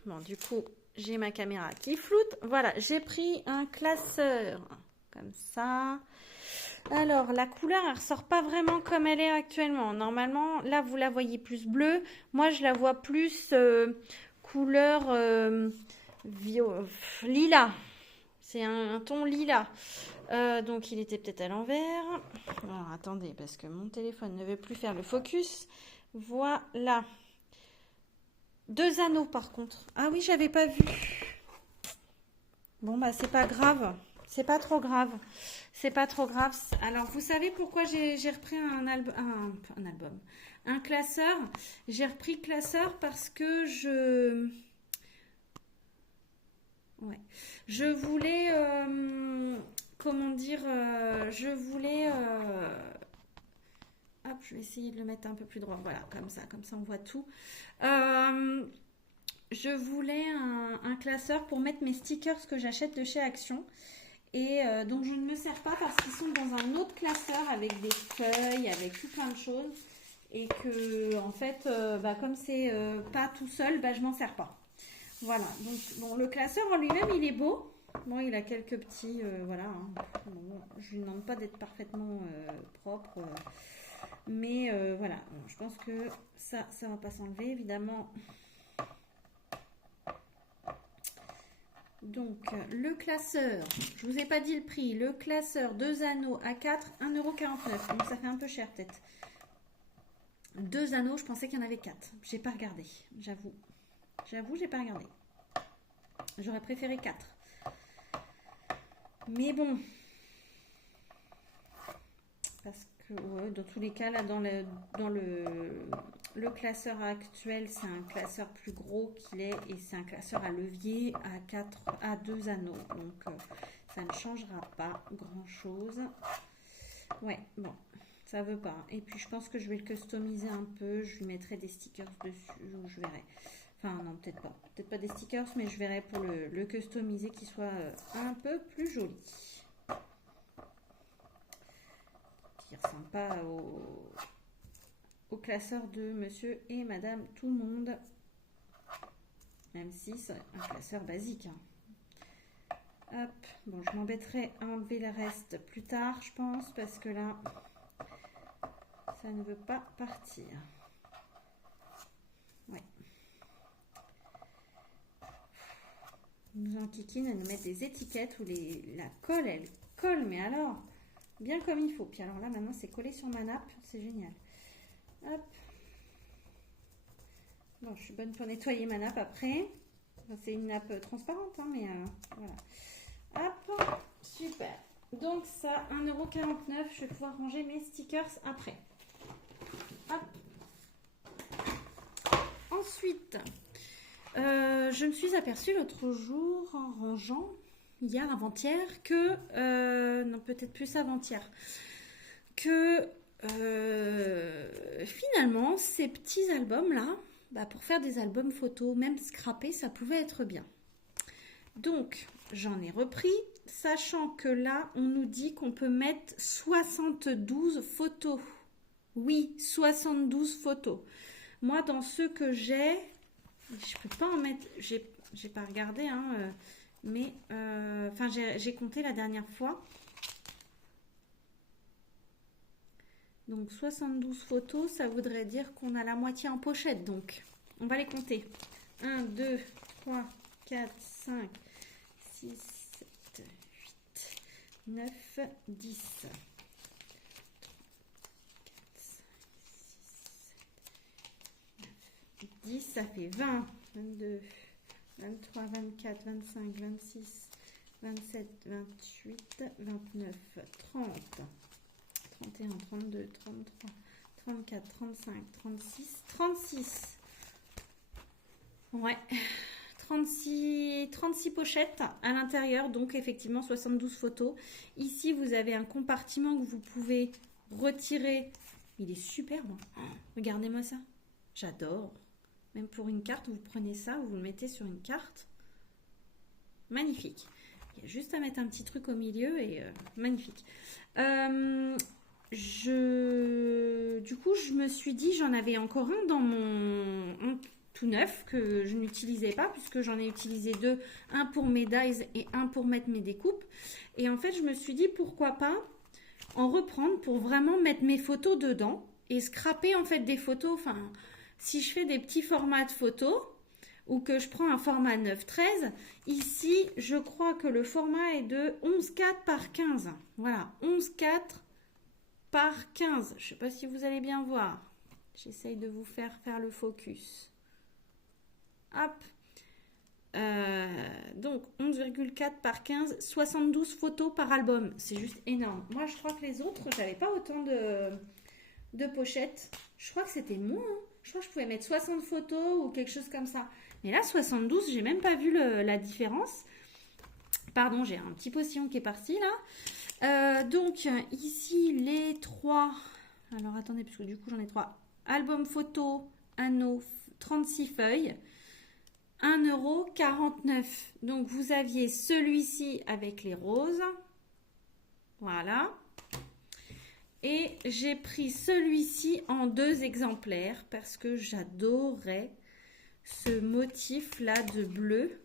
Bon, du coup, j'ai ma caméra qui floute. Voilà, j'ai pris un classeur. Comme ça. Alors, la couleur, elle ressort pas vraiment comme elle est actuellement. Normalement, là, vous la voyez plus bleue. Moi, je la vois plus couleur lilas. C'est un ton lilas. Donc, il était peut-être à l'envers. Alors, attendez, parce que mon téléphone ne veut plus faire le focus. Voilà. 2 anneaux, par contre. Ah oui, j'avais pas vu. Bon, bah, c'est pas grave. C'est pas trop grave. C'est pas trop grave. Alors, vous savez pourquoi j'ai repris un album, un classeur. J'ai repris classeur parce que je voulais, comment dire, je voulais, hop, je vais essayer de le mettre un peu plus droit. Voilà, comme ça on voit tout. Je voulais un classeur pour mettre mes stickers que j'achète de chez Action. Et donc je ne me sers pas parce qu'ils sont dans un autre classeur avec des feuilles, avec tout plein de choses. Et que en fait, comme c'est pas tout seul, je m'en sers pas. Voilà, donc bon, le classeur en lui-même, il est beau. Bon, il a quelques petits, voilà. Hein. Bon, je lui demande pas d'être parfaitement propre. Mais voilà, bon, je pense que ça va pas s'enlever, évidemment. Donc, le classeur, je vous ai pas dit le prix. Le classeur 2 anneaux A4, 1,49 €. Donc, ça fait un peu cher peut-être. 2 anneaux, je pensais qu'il y en avait 4. J'ai pas regardé, j'avoue. J'avoue, j'ai pas regardé. J'aurais préféré 4. Mais bon. Parce que, ouais, dans tous les cas, là, dans le classeur actuel, c'est un classeur plus gros qu'il est et c'est un classeur à levier à 2 anneaux. Donc, ça ne changera pas grand-chose. Ouais, bon, ça veut pas. Et puis, je pense que je vais le customiser un peu. Je lui mettrai des stickers dessus ou je verrai. Enfin, non, peut-être pas. Peut-être pas des stickers, mais je verrai pour le customiser qu'il soit un peu plus joli. Qui ressemble pas au classeur de monsieur et madame tout le monde. Même si c'est un classeur basique. Hein. Hop, bon, je m'embêterai à enlever le reste plus tard, je pense, parce que là, ça ne veut pas partir. Ouais. Nous enquiquine à nous mettre des étiquettes où la colle, elle colle, mais alors, bien comme il faut. Puis alors là, maintenant, c'est collé sur ma nappe, c'est génial. Hop. Bon, je suis bonne pour nettoyer ma nappe après. Enfin, c'est une nappe transparente, hein, mais voilà. Hop, super. Donc ça, 1,49 €. Je vais pouvoir ranger mes stickers après. Hop. Ensuite, je me suis aperçue l'autre jour en rangeant, hier, avant-hier, que, non peut-être plus avant-hier, que finalement ces petits albums-là, pour faire des albums photos, même scrappés, ça pouvait être bien. Donc, j'en ai repris, sachant que là, on nous dit qu'on peut mettre 72 photos. Oui, 72 photos. Moi, dans ceux que j'ai, je peux pas en mettre, j'ai pas regardé, hein, mais enfin, j'ai compté la dernière fois. Donc 72 photos, ça voudrait dire qu'on a la moitié en pochette. Donc, on va les compter. 1, 2, 3, 4, 5, 6, 7, 8, 9, 10. 10, ça fait 20, 22, 23, 24, 25, 26, 27, 28, 29, 30. 31, 32, 33, 34, 35, 36, 36. Ouais, 36 pochettes à l'intérieur, donc effectivement 72 photos. Ici, vous avez un compartiment que vous pouvez retirer. Il est superbe. Oh, regardez-moi ça. J'adore. Même pour une carte, vous prenez ça, vous le mettez sur une carte. Magnifique. Il y a juste à mettre un petit truc au milieu et magnifique. Du coup, je me suis dit, j'en avais encore un dans un tout neuf que je n'utilisais pas puisque j'en ai utilisé deux, un pour mes dies et un pour mettre mes découpes. Et en fait, je me suis dit, pourquoi pas en reprendre pour vraiment mettre mes photos dedans et scraper en fait des photos. Enfin, si je fais des petits formats de photos ou que je prends un format 9-13, ici, je crois que le format est de 11,4 par 15. Voilà, 11,4 par 15. Je ne sais pas si vous allez bien voir. J'essaye de vous faire le focus. Hop. Donc 11,4 par 15, 72 photos par album. C'est juste énorme. Moi, je crois que les autres, j'avais pas autant de pochettes. Je crois que c'était moins. Hein. Je crois que je pouvais mettre 60 photos ou quelque chose comme ça. Mais là, 72, j'ai même pas vu la différence. Pardon, j'ai un petit postillon qui est parti là. Donc, ici, les 3. Alors, attendez, parce que du coup, j'en ai 3. Album photo, anneau, 36 feuilles. 1,49 €. Donc, vous aviez celui-ci avec les roses. Voilà. Et j'ai pris celui-ci en 2 exemplaires parce que j'adorais ce motif-là de bleu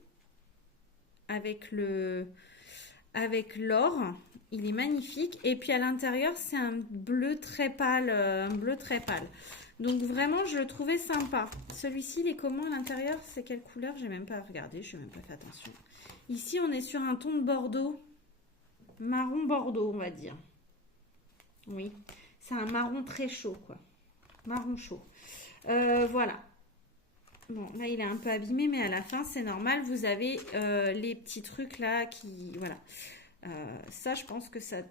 avec l'or. Il est magnifique. Et puis à l'intérieur, c'est un bleu très pâle. Donc vraiment, je le trouvais sympa. Celui-ci, il est comment à l'intérieur? C'est quelle couleur? J'ai même pas regardé, je n'ai même pas fait attention. Ici, on est sur un ton de bordeaux. Marron bordeaux, on va dire. Oui, c'est un marron très chaud, quoi. Marron chaud. Voilà. Bon, là, il est un peu abîmé, mais à la fin, c'est normal. Vous avez les petits trucs là qui... Voilà. Ça, je pense que ça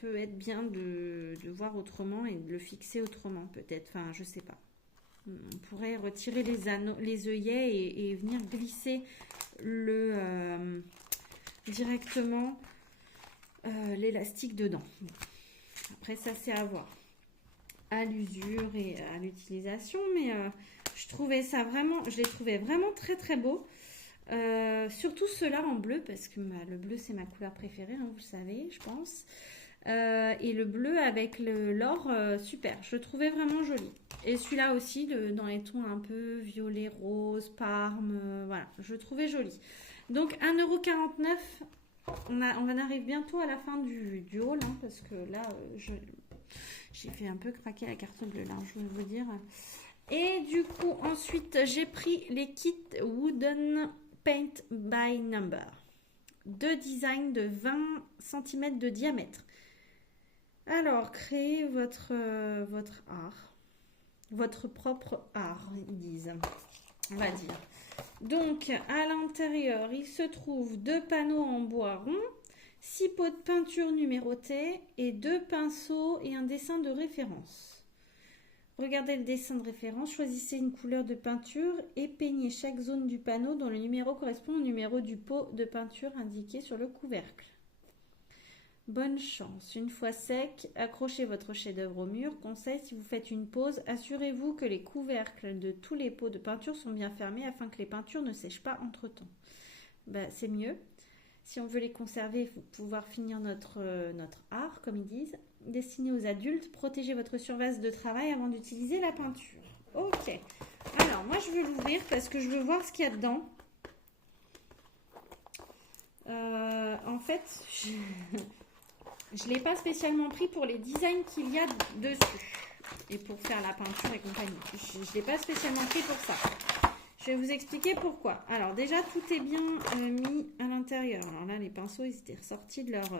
peut être bien de voir autrement et de le fixer autrement, peut-être. Enfin, je sais pas. On pourrait retirer les œillets et venir glisser directement l'élastique dedans. Après, ça, c'est à voir à l'usure et à l'utilisation, mais je les trouvais vraiment très très beaux. Surtout ceux-là en bleu, parce que le bleu c'est ma couleur préférée, hein, vous le savez, je pense. Et le bleu avec l'or, super, je le trouvais vraiment joli. Et celui-là aussi, dans les tons un peu violet, rose, parme, voilà, je le trouvais joli. Donc 1,49 €. On en arrive bientôt à la fin du haul, hein, parce que là, j'ai fait un peu craquer la carte bleue, là, je vais vous dire. Et du coup, ensuite, j'ai pris les kits Wooden Paint by Number. 2 designs de 20 cm de diamètre. Alors, créez votre art. Votre propre art, ils disent. On va dire. Donc, à l'intérieur, il se trouve 2 panneaux en bois rond, 6 pots de peinture numérotés et 2 pinceaux et un dessin de référence. Regardez le dessin de référence, choisissez une couleur de peinture et peignez chaque zone du panneau dont le numéro correspond au numéro du pot de peinture indiqué sur le couvercle. Bonne chance. Une fois sec, accrochez votre chef-d'œuvre au mur. Conseil, si vous faites une pause, assurez-vous que les couvercles de tous les pots de peinture sont bien fermés afin que les peintures ne sèchent pas entre-temps. C'est mieux. Si on veut les conserver et pouvoir finir notre art, comme ils disent, destiné aux adultes, protégez votre surface de travail avant d'utiliser la peinture. Ok. Alors, moi, je vais l'ouvrir parce que je veux voir ce qu'il y a dedans. En fait, je ne l'ai pas spécialement pris pour les designs qu'il y a dessus et pour faire la peinture et compagnie. Je ne l'ai pas spécialement pris pour ça. Je vais vous expliquer pourquoi. Alors déjà, tout est bien mis à l'intérieur. Alors là, les pinceaux, ils étaient ressortis de leur...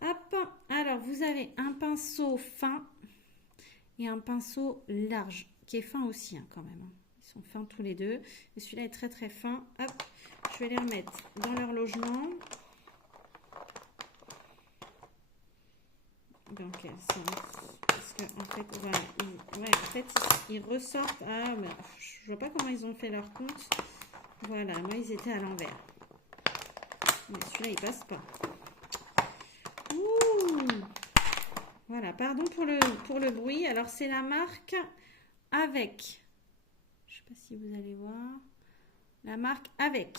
Hop. Alors, vous avez un pinceau fin et un pinceau large, qui est fin aussi, hein, quand même. Ils sont fins tous les deux. Et celui-là est très très fin. Hop. Je vais les remettre dans leur logement. dans quel sens? Parce que en fait, voilà, ils ressortent. Ah, mais je vois pas comment ils ont fait leur compte. Voilà, moi ils étaient à l'envers. Mais celui-là il passe pas. Ouh. Voilà, pardon pour le bruit. Alors c'est la marque Avec. Je sais pas si vous allez voir. La marque Avec.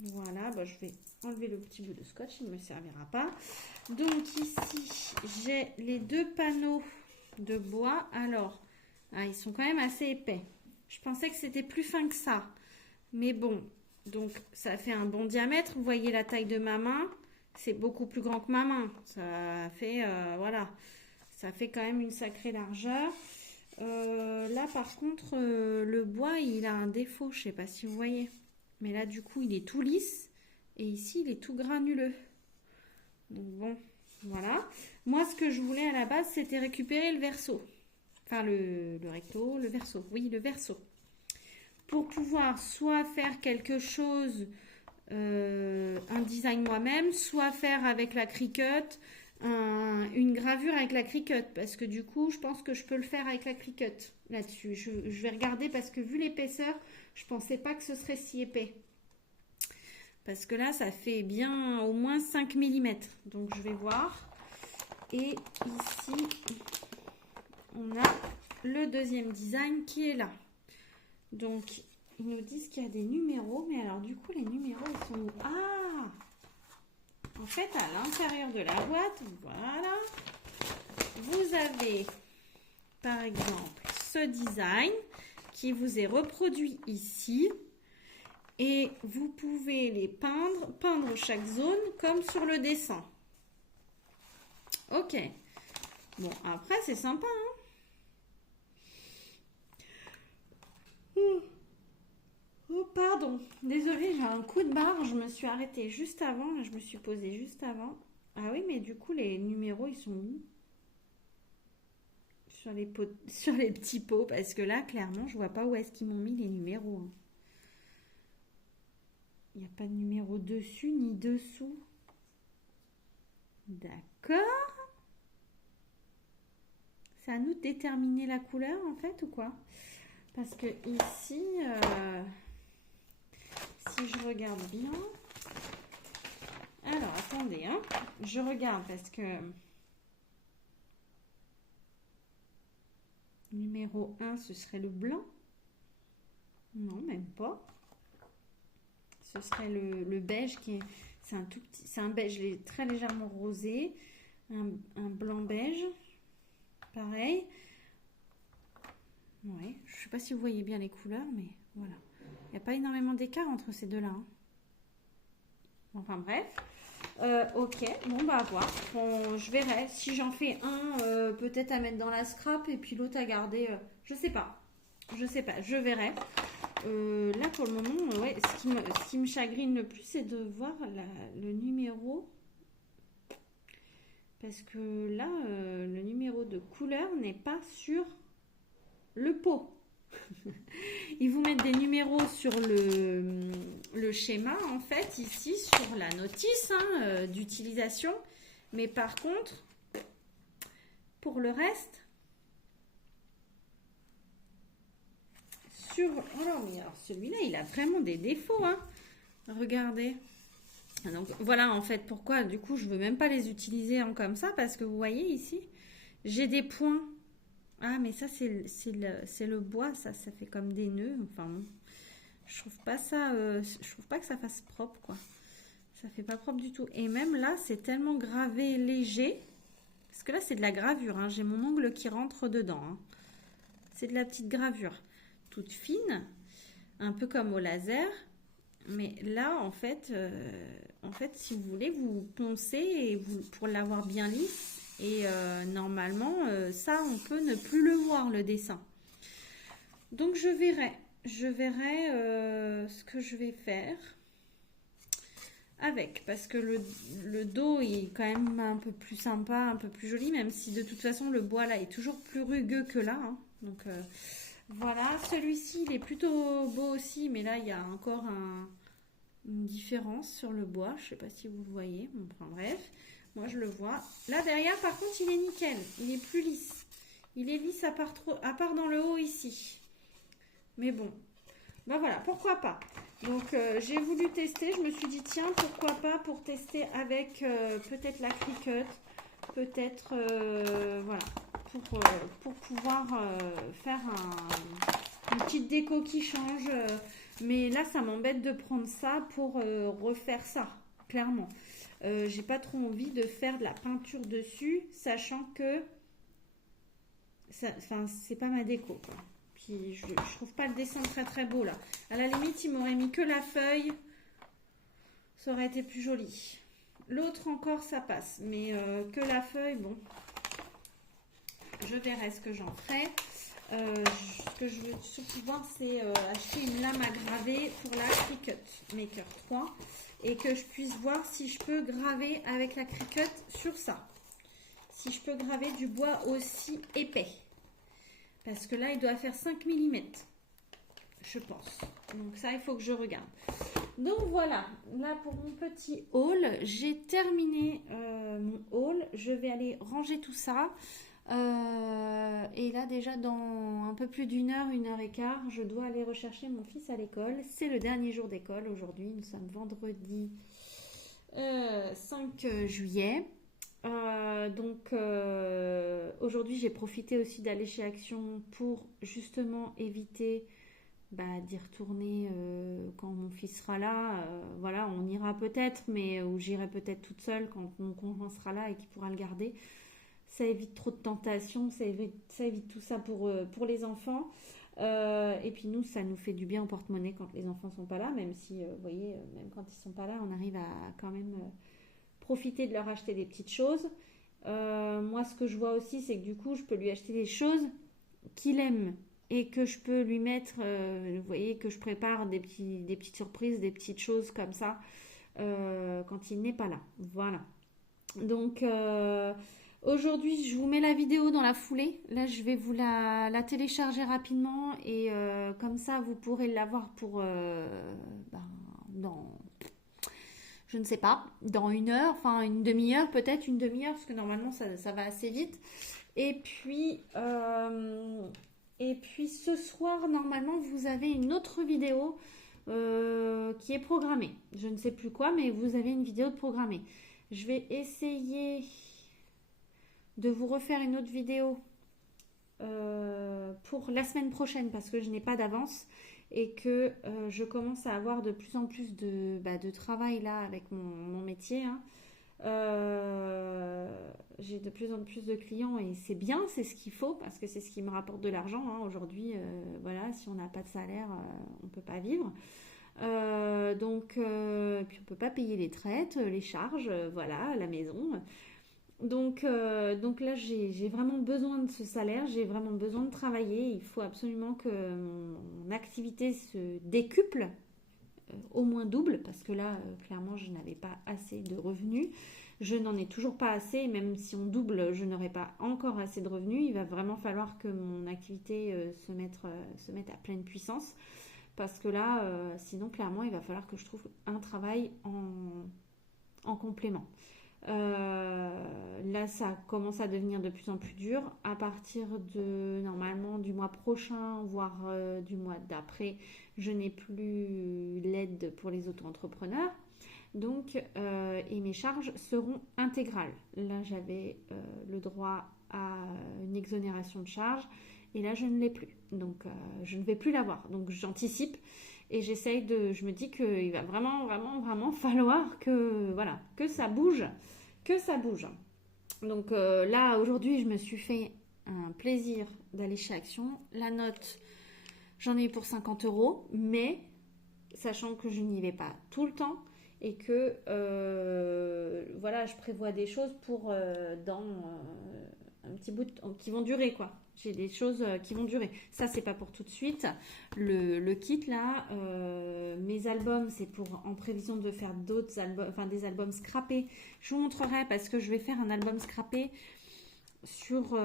Voilà, bah, je vais enlever le petit bout de scotch, il ne me servira pas. Donc ici, j'ai les deux panneaux de bois. Alors, ils sont quand même assez épais. Je pensais que c'était plus fin que ça. Mais bon, donc ça fait un bon diamètre. Vous voyez la taille de ma main. C'est beaucoup plus grand que ma main. Ça fait, voilà, ça fait quand même une sacrée largeur. Là, par contre, le bois, il a un défaut. Je ne sais pas si vous voyez. Mais là, du coup, il est tout lisse. Et ici, il est tout granuleux. Donc bon, voilà. Moi, ce que je voulais à la base, c'était récupérer le verso. Enfin, le recto, le verso. Oui, le verso. Pour pouvoir soit faire quelque chose, un design moi-même, soit faire avec la Cricut, une gravure avec la Cricut. Parce que du coup, je pense que je peux le faire avec la Cricut là-dessus. Je vais regarder parce que vu l'épaisseur, je pensais pas que ce serait si épais. Parce que là, ça fait bien au moins 5 mm. Donc, je vais voir. Et ici, on a le deuxième design qui est là. Donc, ils nous disent qu'il y a des numéros. Mais alors, du coup, les numéros, ils sont où? Ah! En fait, à l'intérieur de la boîte, voilà. Vous avez, par exemple, ce design qui vous est reproduit ici. Et vous pouvez les peindre chaque zone comme sur le dessin. Ok. Bon, après, c'est sympa, hein? Oh, pardon. Désolée, j'ai un coup de barre. Je me suis arrêtée juste avant. Je me suis posée juste avant. Ah oui, mais du coup, les numéros, ils sont où? Sur les petits pots. Parce que là, clairement, je vois pas où est-ce qu'ils m'ont mis les numéros, hein. Il n'y a pas de numéro dessus ni dessous. D'accord. C'est à nous de déterminer la couleur en fait ou quoi? Parce que ici, si je regarde bien... Alors, attendez, hein. Je regarde parce que... Numéro 1, ce serait le blanc. Non, même pas. Ce serait le beige qui est... C'est un tout petit... C'est un beige très légèrement rosé. Un blanc beige. Pareil. Ouais, je ne sais pas si vous voyez bien les couleurs, mais voilà. Il n'y a pas énormément d'écart entre ces deux-là, hein. Enfin bref. Ok, bon bah à voir. Bon, je verrai. Si j'en fais un, peut-être à mettre dans la scrap et puis l'autre à garder. Je sais pas. Je sais pas, je verrai. Là pour le moment, ouais, ce qui me chagrine le plus, c'est de voir le numéro. Parce que là, le numéro de couleur n'est pas sur le pot. Ils vous mettent des numéros sur le schéma, en fait, ici, sur la notice, hein, d'utilisation. Mais par contre, pour le reste, sur... Oh non, mais alors celui-là, il a vraiment des défauts, hein. Regardez. Donc voilà, en fait, pourquoi, du coup, je veux même pas les utiliser en comme ça, parce que vous voyez ici, j'ai des points. Ah, mais ça, c'est le bois, ça fait comme des nœuds. Enfin, bon, je trouve pas ça, je trouve pas que ça fasse propre, quoi. Ça fait pas propre du tout. Et même là, c'est tellement gravé léger, parce que là, c'est de la gravure, hein. J'ai mon ongle qui rentre dedans, hein. C'est de la petite gravure, toute fine, un peu comme au laser. Mais là, en fait, si vous voulez, vous poncez et pour l'avoir bien lisse. Et normalement, ça, on peut ne plus le voir, le dessin. Donc, je verrai ce que je vais faire avec. Parce que le dos est quand même un peu plus sympa, un peu plus joli. Même si, de toute façon, le bois, là, est toujours plus rugueux que là, hein. Donc, voilà. Celui-ci, il est plutôt beau aussi. Mais là, il y a encore une différence sur le bois. Je sais pas si vous le voyez. Enfin bref, moi je le vois. Là derrière, par contre, il est nickel. Il est plus lisse. Il est lisse à part dans le haut ici. Mais bon, ben voilà, pourquoi pas. Donc j'ai voulu tester. Je me suis dit tiens, pourquoi pas pour tester avec peut-être la Cricut, peut-être voilà, pour pouvoir faire une petite déco qui change. Mais là, ça m'embête de prendre ça pour refaire ça, clairement. J'ai pas trop envie de faire de la peinture dessus, sachant que c'est pas ma déco, quoi. Puis je trouve pas le dessin très très beau là. À la limite, il m'aurait mis que la feuille, ça aurait été plus joli. L'autre encore, ça passe, mais que la feuille, bon, je verrai ce que j'en ferai. Ce que je veux surtout voir, c'est acheter une lame à graver pour la Cricut Maker 3 et que je puisse voir si je peux graver avec la Cricut sur ça. Si je peux graver du bois aussi épais. Parce que là, il doit faire 5 mm, je pense. Donc ça, il faut que je regarde. Donc voilà, là pour mon petit haul, j'ai terminé mon haul. Je vais aller ranger tout ça. Et là déjà dans un peu plus d'une heure, 1h15, je dois aller rechercher mon fils à l'école. C'est le dernier jour d'école aujourd'hui. Nous sommes vendredi 5 juillet. Donc aujourd'hui j'ai profité aussi d'aller chez Action pour justement éviter d'y retourner quand mon fils sera là. Voilà, on ira peut-être, mais ou j'irai peut-être toute seule quand mon conjoint sera là et qu'il pourra le garder. Ça évite trop de tentations, ça évite tout ça pour les enfants. Et puis nous, ça nous fait du bien au porte-monnaie quand les enfants sont pas là, même si, vous voyez, même quand ils sont pas là, on arrive à quand même profiter de leur acheter des petites choses. Moi, ce que je vois aussi, c'est que du coup, je peux lui acheter des choses qu'il aime et que je peux lui mettre, vous voyez, que je prépare des petites surprises, des petites choses comme ça quand il n'est pas là. Voilà. Donc aujourd'hui, je vous mets la vidéo dans la foulée. Là, je vais vous la télécharger rapidement et comme ça, vous pourrez l'avoir pour dans, je ne sais pas, dans 1 heure, enfin une demi-heure, peut-être une demi-heure, parce que normalement, ça va assez vite. Et puis ce soir, normalement, vous avez une autre vidéo qui est programmée. Je ne sais plus quoi, mais vous avez une vidéo programmée. Je vais essayer de vous refaire une autre vidéo pour la semaine prochaine parce que je n'ai pas d'avance et que je commence à avoir de plus en plus de travail là avec mon métier. Hein. J'ai de plus en plus de clients et c'est bien, c'est ce qu'il faut parce que c'est ce qui me rapporte de l'argent. Hein. Aujourd'hui, voilà, si on n'a pas de salaire, on ne peut pas vivre. Puis on peut pas payer les traites, les charges, voilà, la maison. Donc là, j'ai vraiment besoin de ce salaire, j'ai vraiment besoin de travailler. Il faut absolument que mon activité se décuple, au moins double, parce que là, clairement, je n'avais pas assez de revenus. Je n'en ai toujours pas assez, et même si on double, je n'aurai pas encore assez de revenus. Il va vraiment falloir que mon activité se mette à pleine puissance. Parce que là, sinon, clairement, il va falloir que je trouve un travail en complément. Là, ça commence à devenir de plus en plus dur. À partir de, normalement, du mois prochain, voire du mois d'après, je n'ai plus l'aide pour les auto-entrepreneurs. Donc, et mes charges seront intégrales. Là, j'avais le droit à une exonération de charges. Et là, je ne l'ai plus. Donc, je ne vais plus l'avoir. Donc, j'anticipe et je me dis qu'il va vraiment, vraiment, vraiment falloir que, voilà, que ça bouge. Donc, là, aujourd'hui, je me suis fait un plaisir d'aller chez Action. La note, j'en ai eu pour 50 €, mais sachant que je n'y vais pas tout le temps et que, voilà, je prévois des choses pour dans un petit bout qui vont durer, quoi. J'ai des choses qui vont durer. Ça, c'est pas pour tout de suite. Le kit, là, mes albums, c'est pour en prévision de faire d'autres albums, enfin des albums scrappés. Je vous montrerai parce que je vais faire un album scrappé sur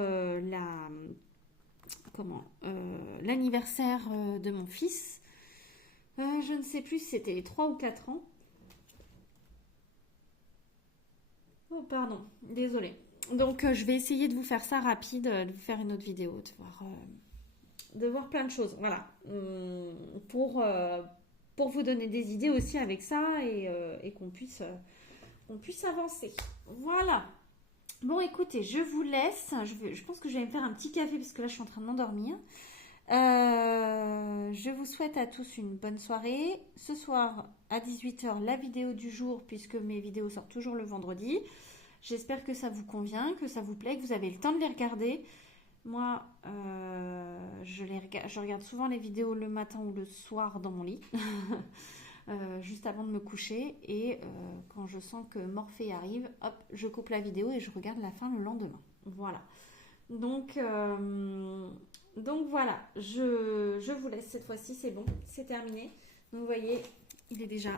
l'anniversaire de mon fils. Je ne sais plus si c'était 3 ou 4 ans. Oh, pardon, désolée. Donc, je vais essayer de vous faire ça rapide, de vous faire une autre vidéo, de voir plein de choses. Voilà. Pour vous donner des idées aussi avec ça et qu'on puisse avancer. Voilà. Bon, écoutez, je vous laisse. Je pense que je vais me faire un petit café parce que là, je suis en train de m'endormir. Je vous souhaite à tous une bonne soirée. Ce soir, à 18h, la vidéo du jour, puisque mes vidéos sortent toujours le vendredi. J'espère que ça vous convient, que ça vous plaît, que vous avez le temps de les regarder. Moi, je regarde souvent les vidéos le matin ou le soir dans mon lit, juste avant de me coucher. Et quand je sens que Morphée arrive, hop, je coupe la vidéo et je regarde la fin le lendemain. Voilà. Donc voilà, je vous laisse cette fois-ci, c'est bon, c'est terminé. Donc vous voyez, il est déjà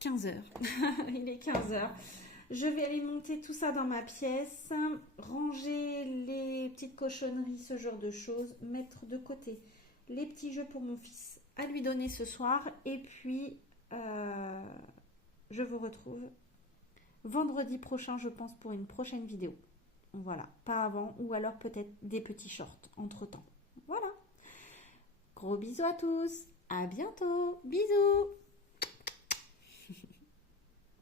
15h. Il est 15h. Je vais aller monter tout ça dans ma pièce, ranger les petites cochonneries, ce genre de choses, mettre de côté les petits jeux pour mon fils à lui donner ce soir. Et puis, je vous retrouve vendredi prochain, je pense, pour une prochaine vidéo. Voilà, pas avant, ou alors peut-être des petits shorts entre-temps. Voilà. Gros bisous à tous. À bientôt. Bisous.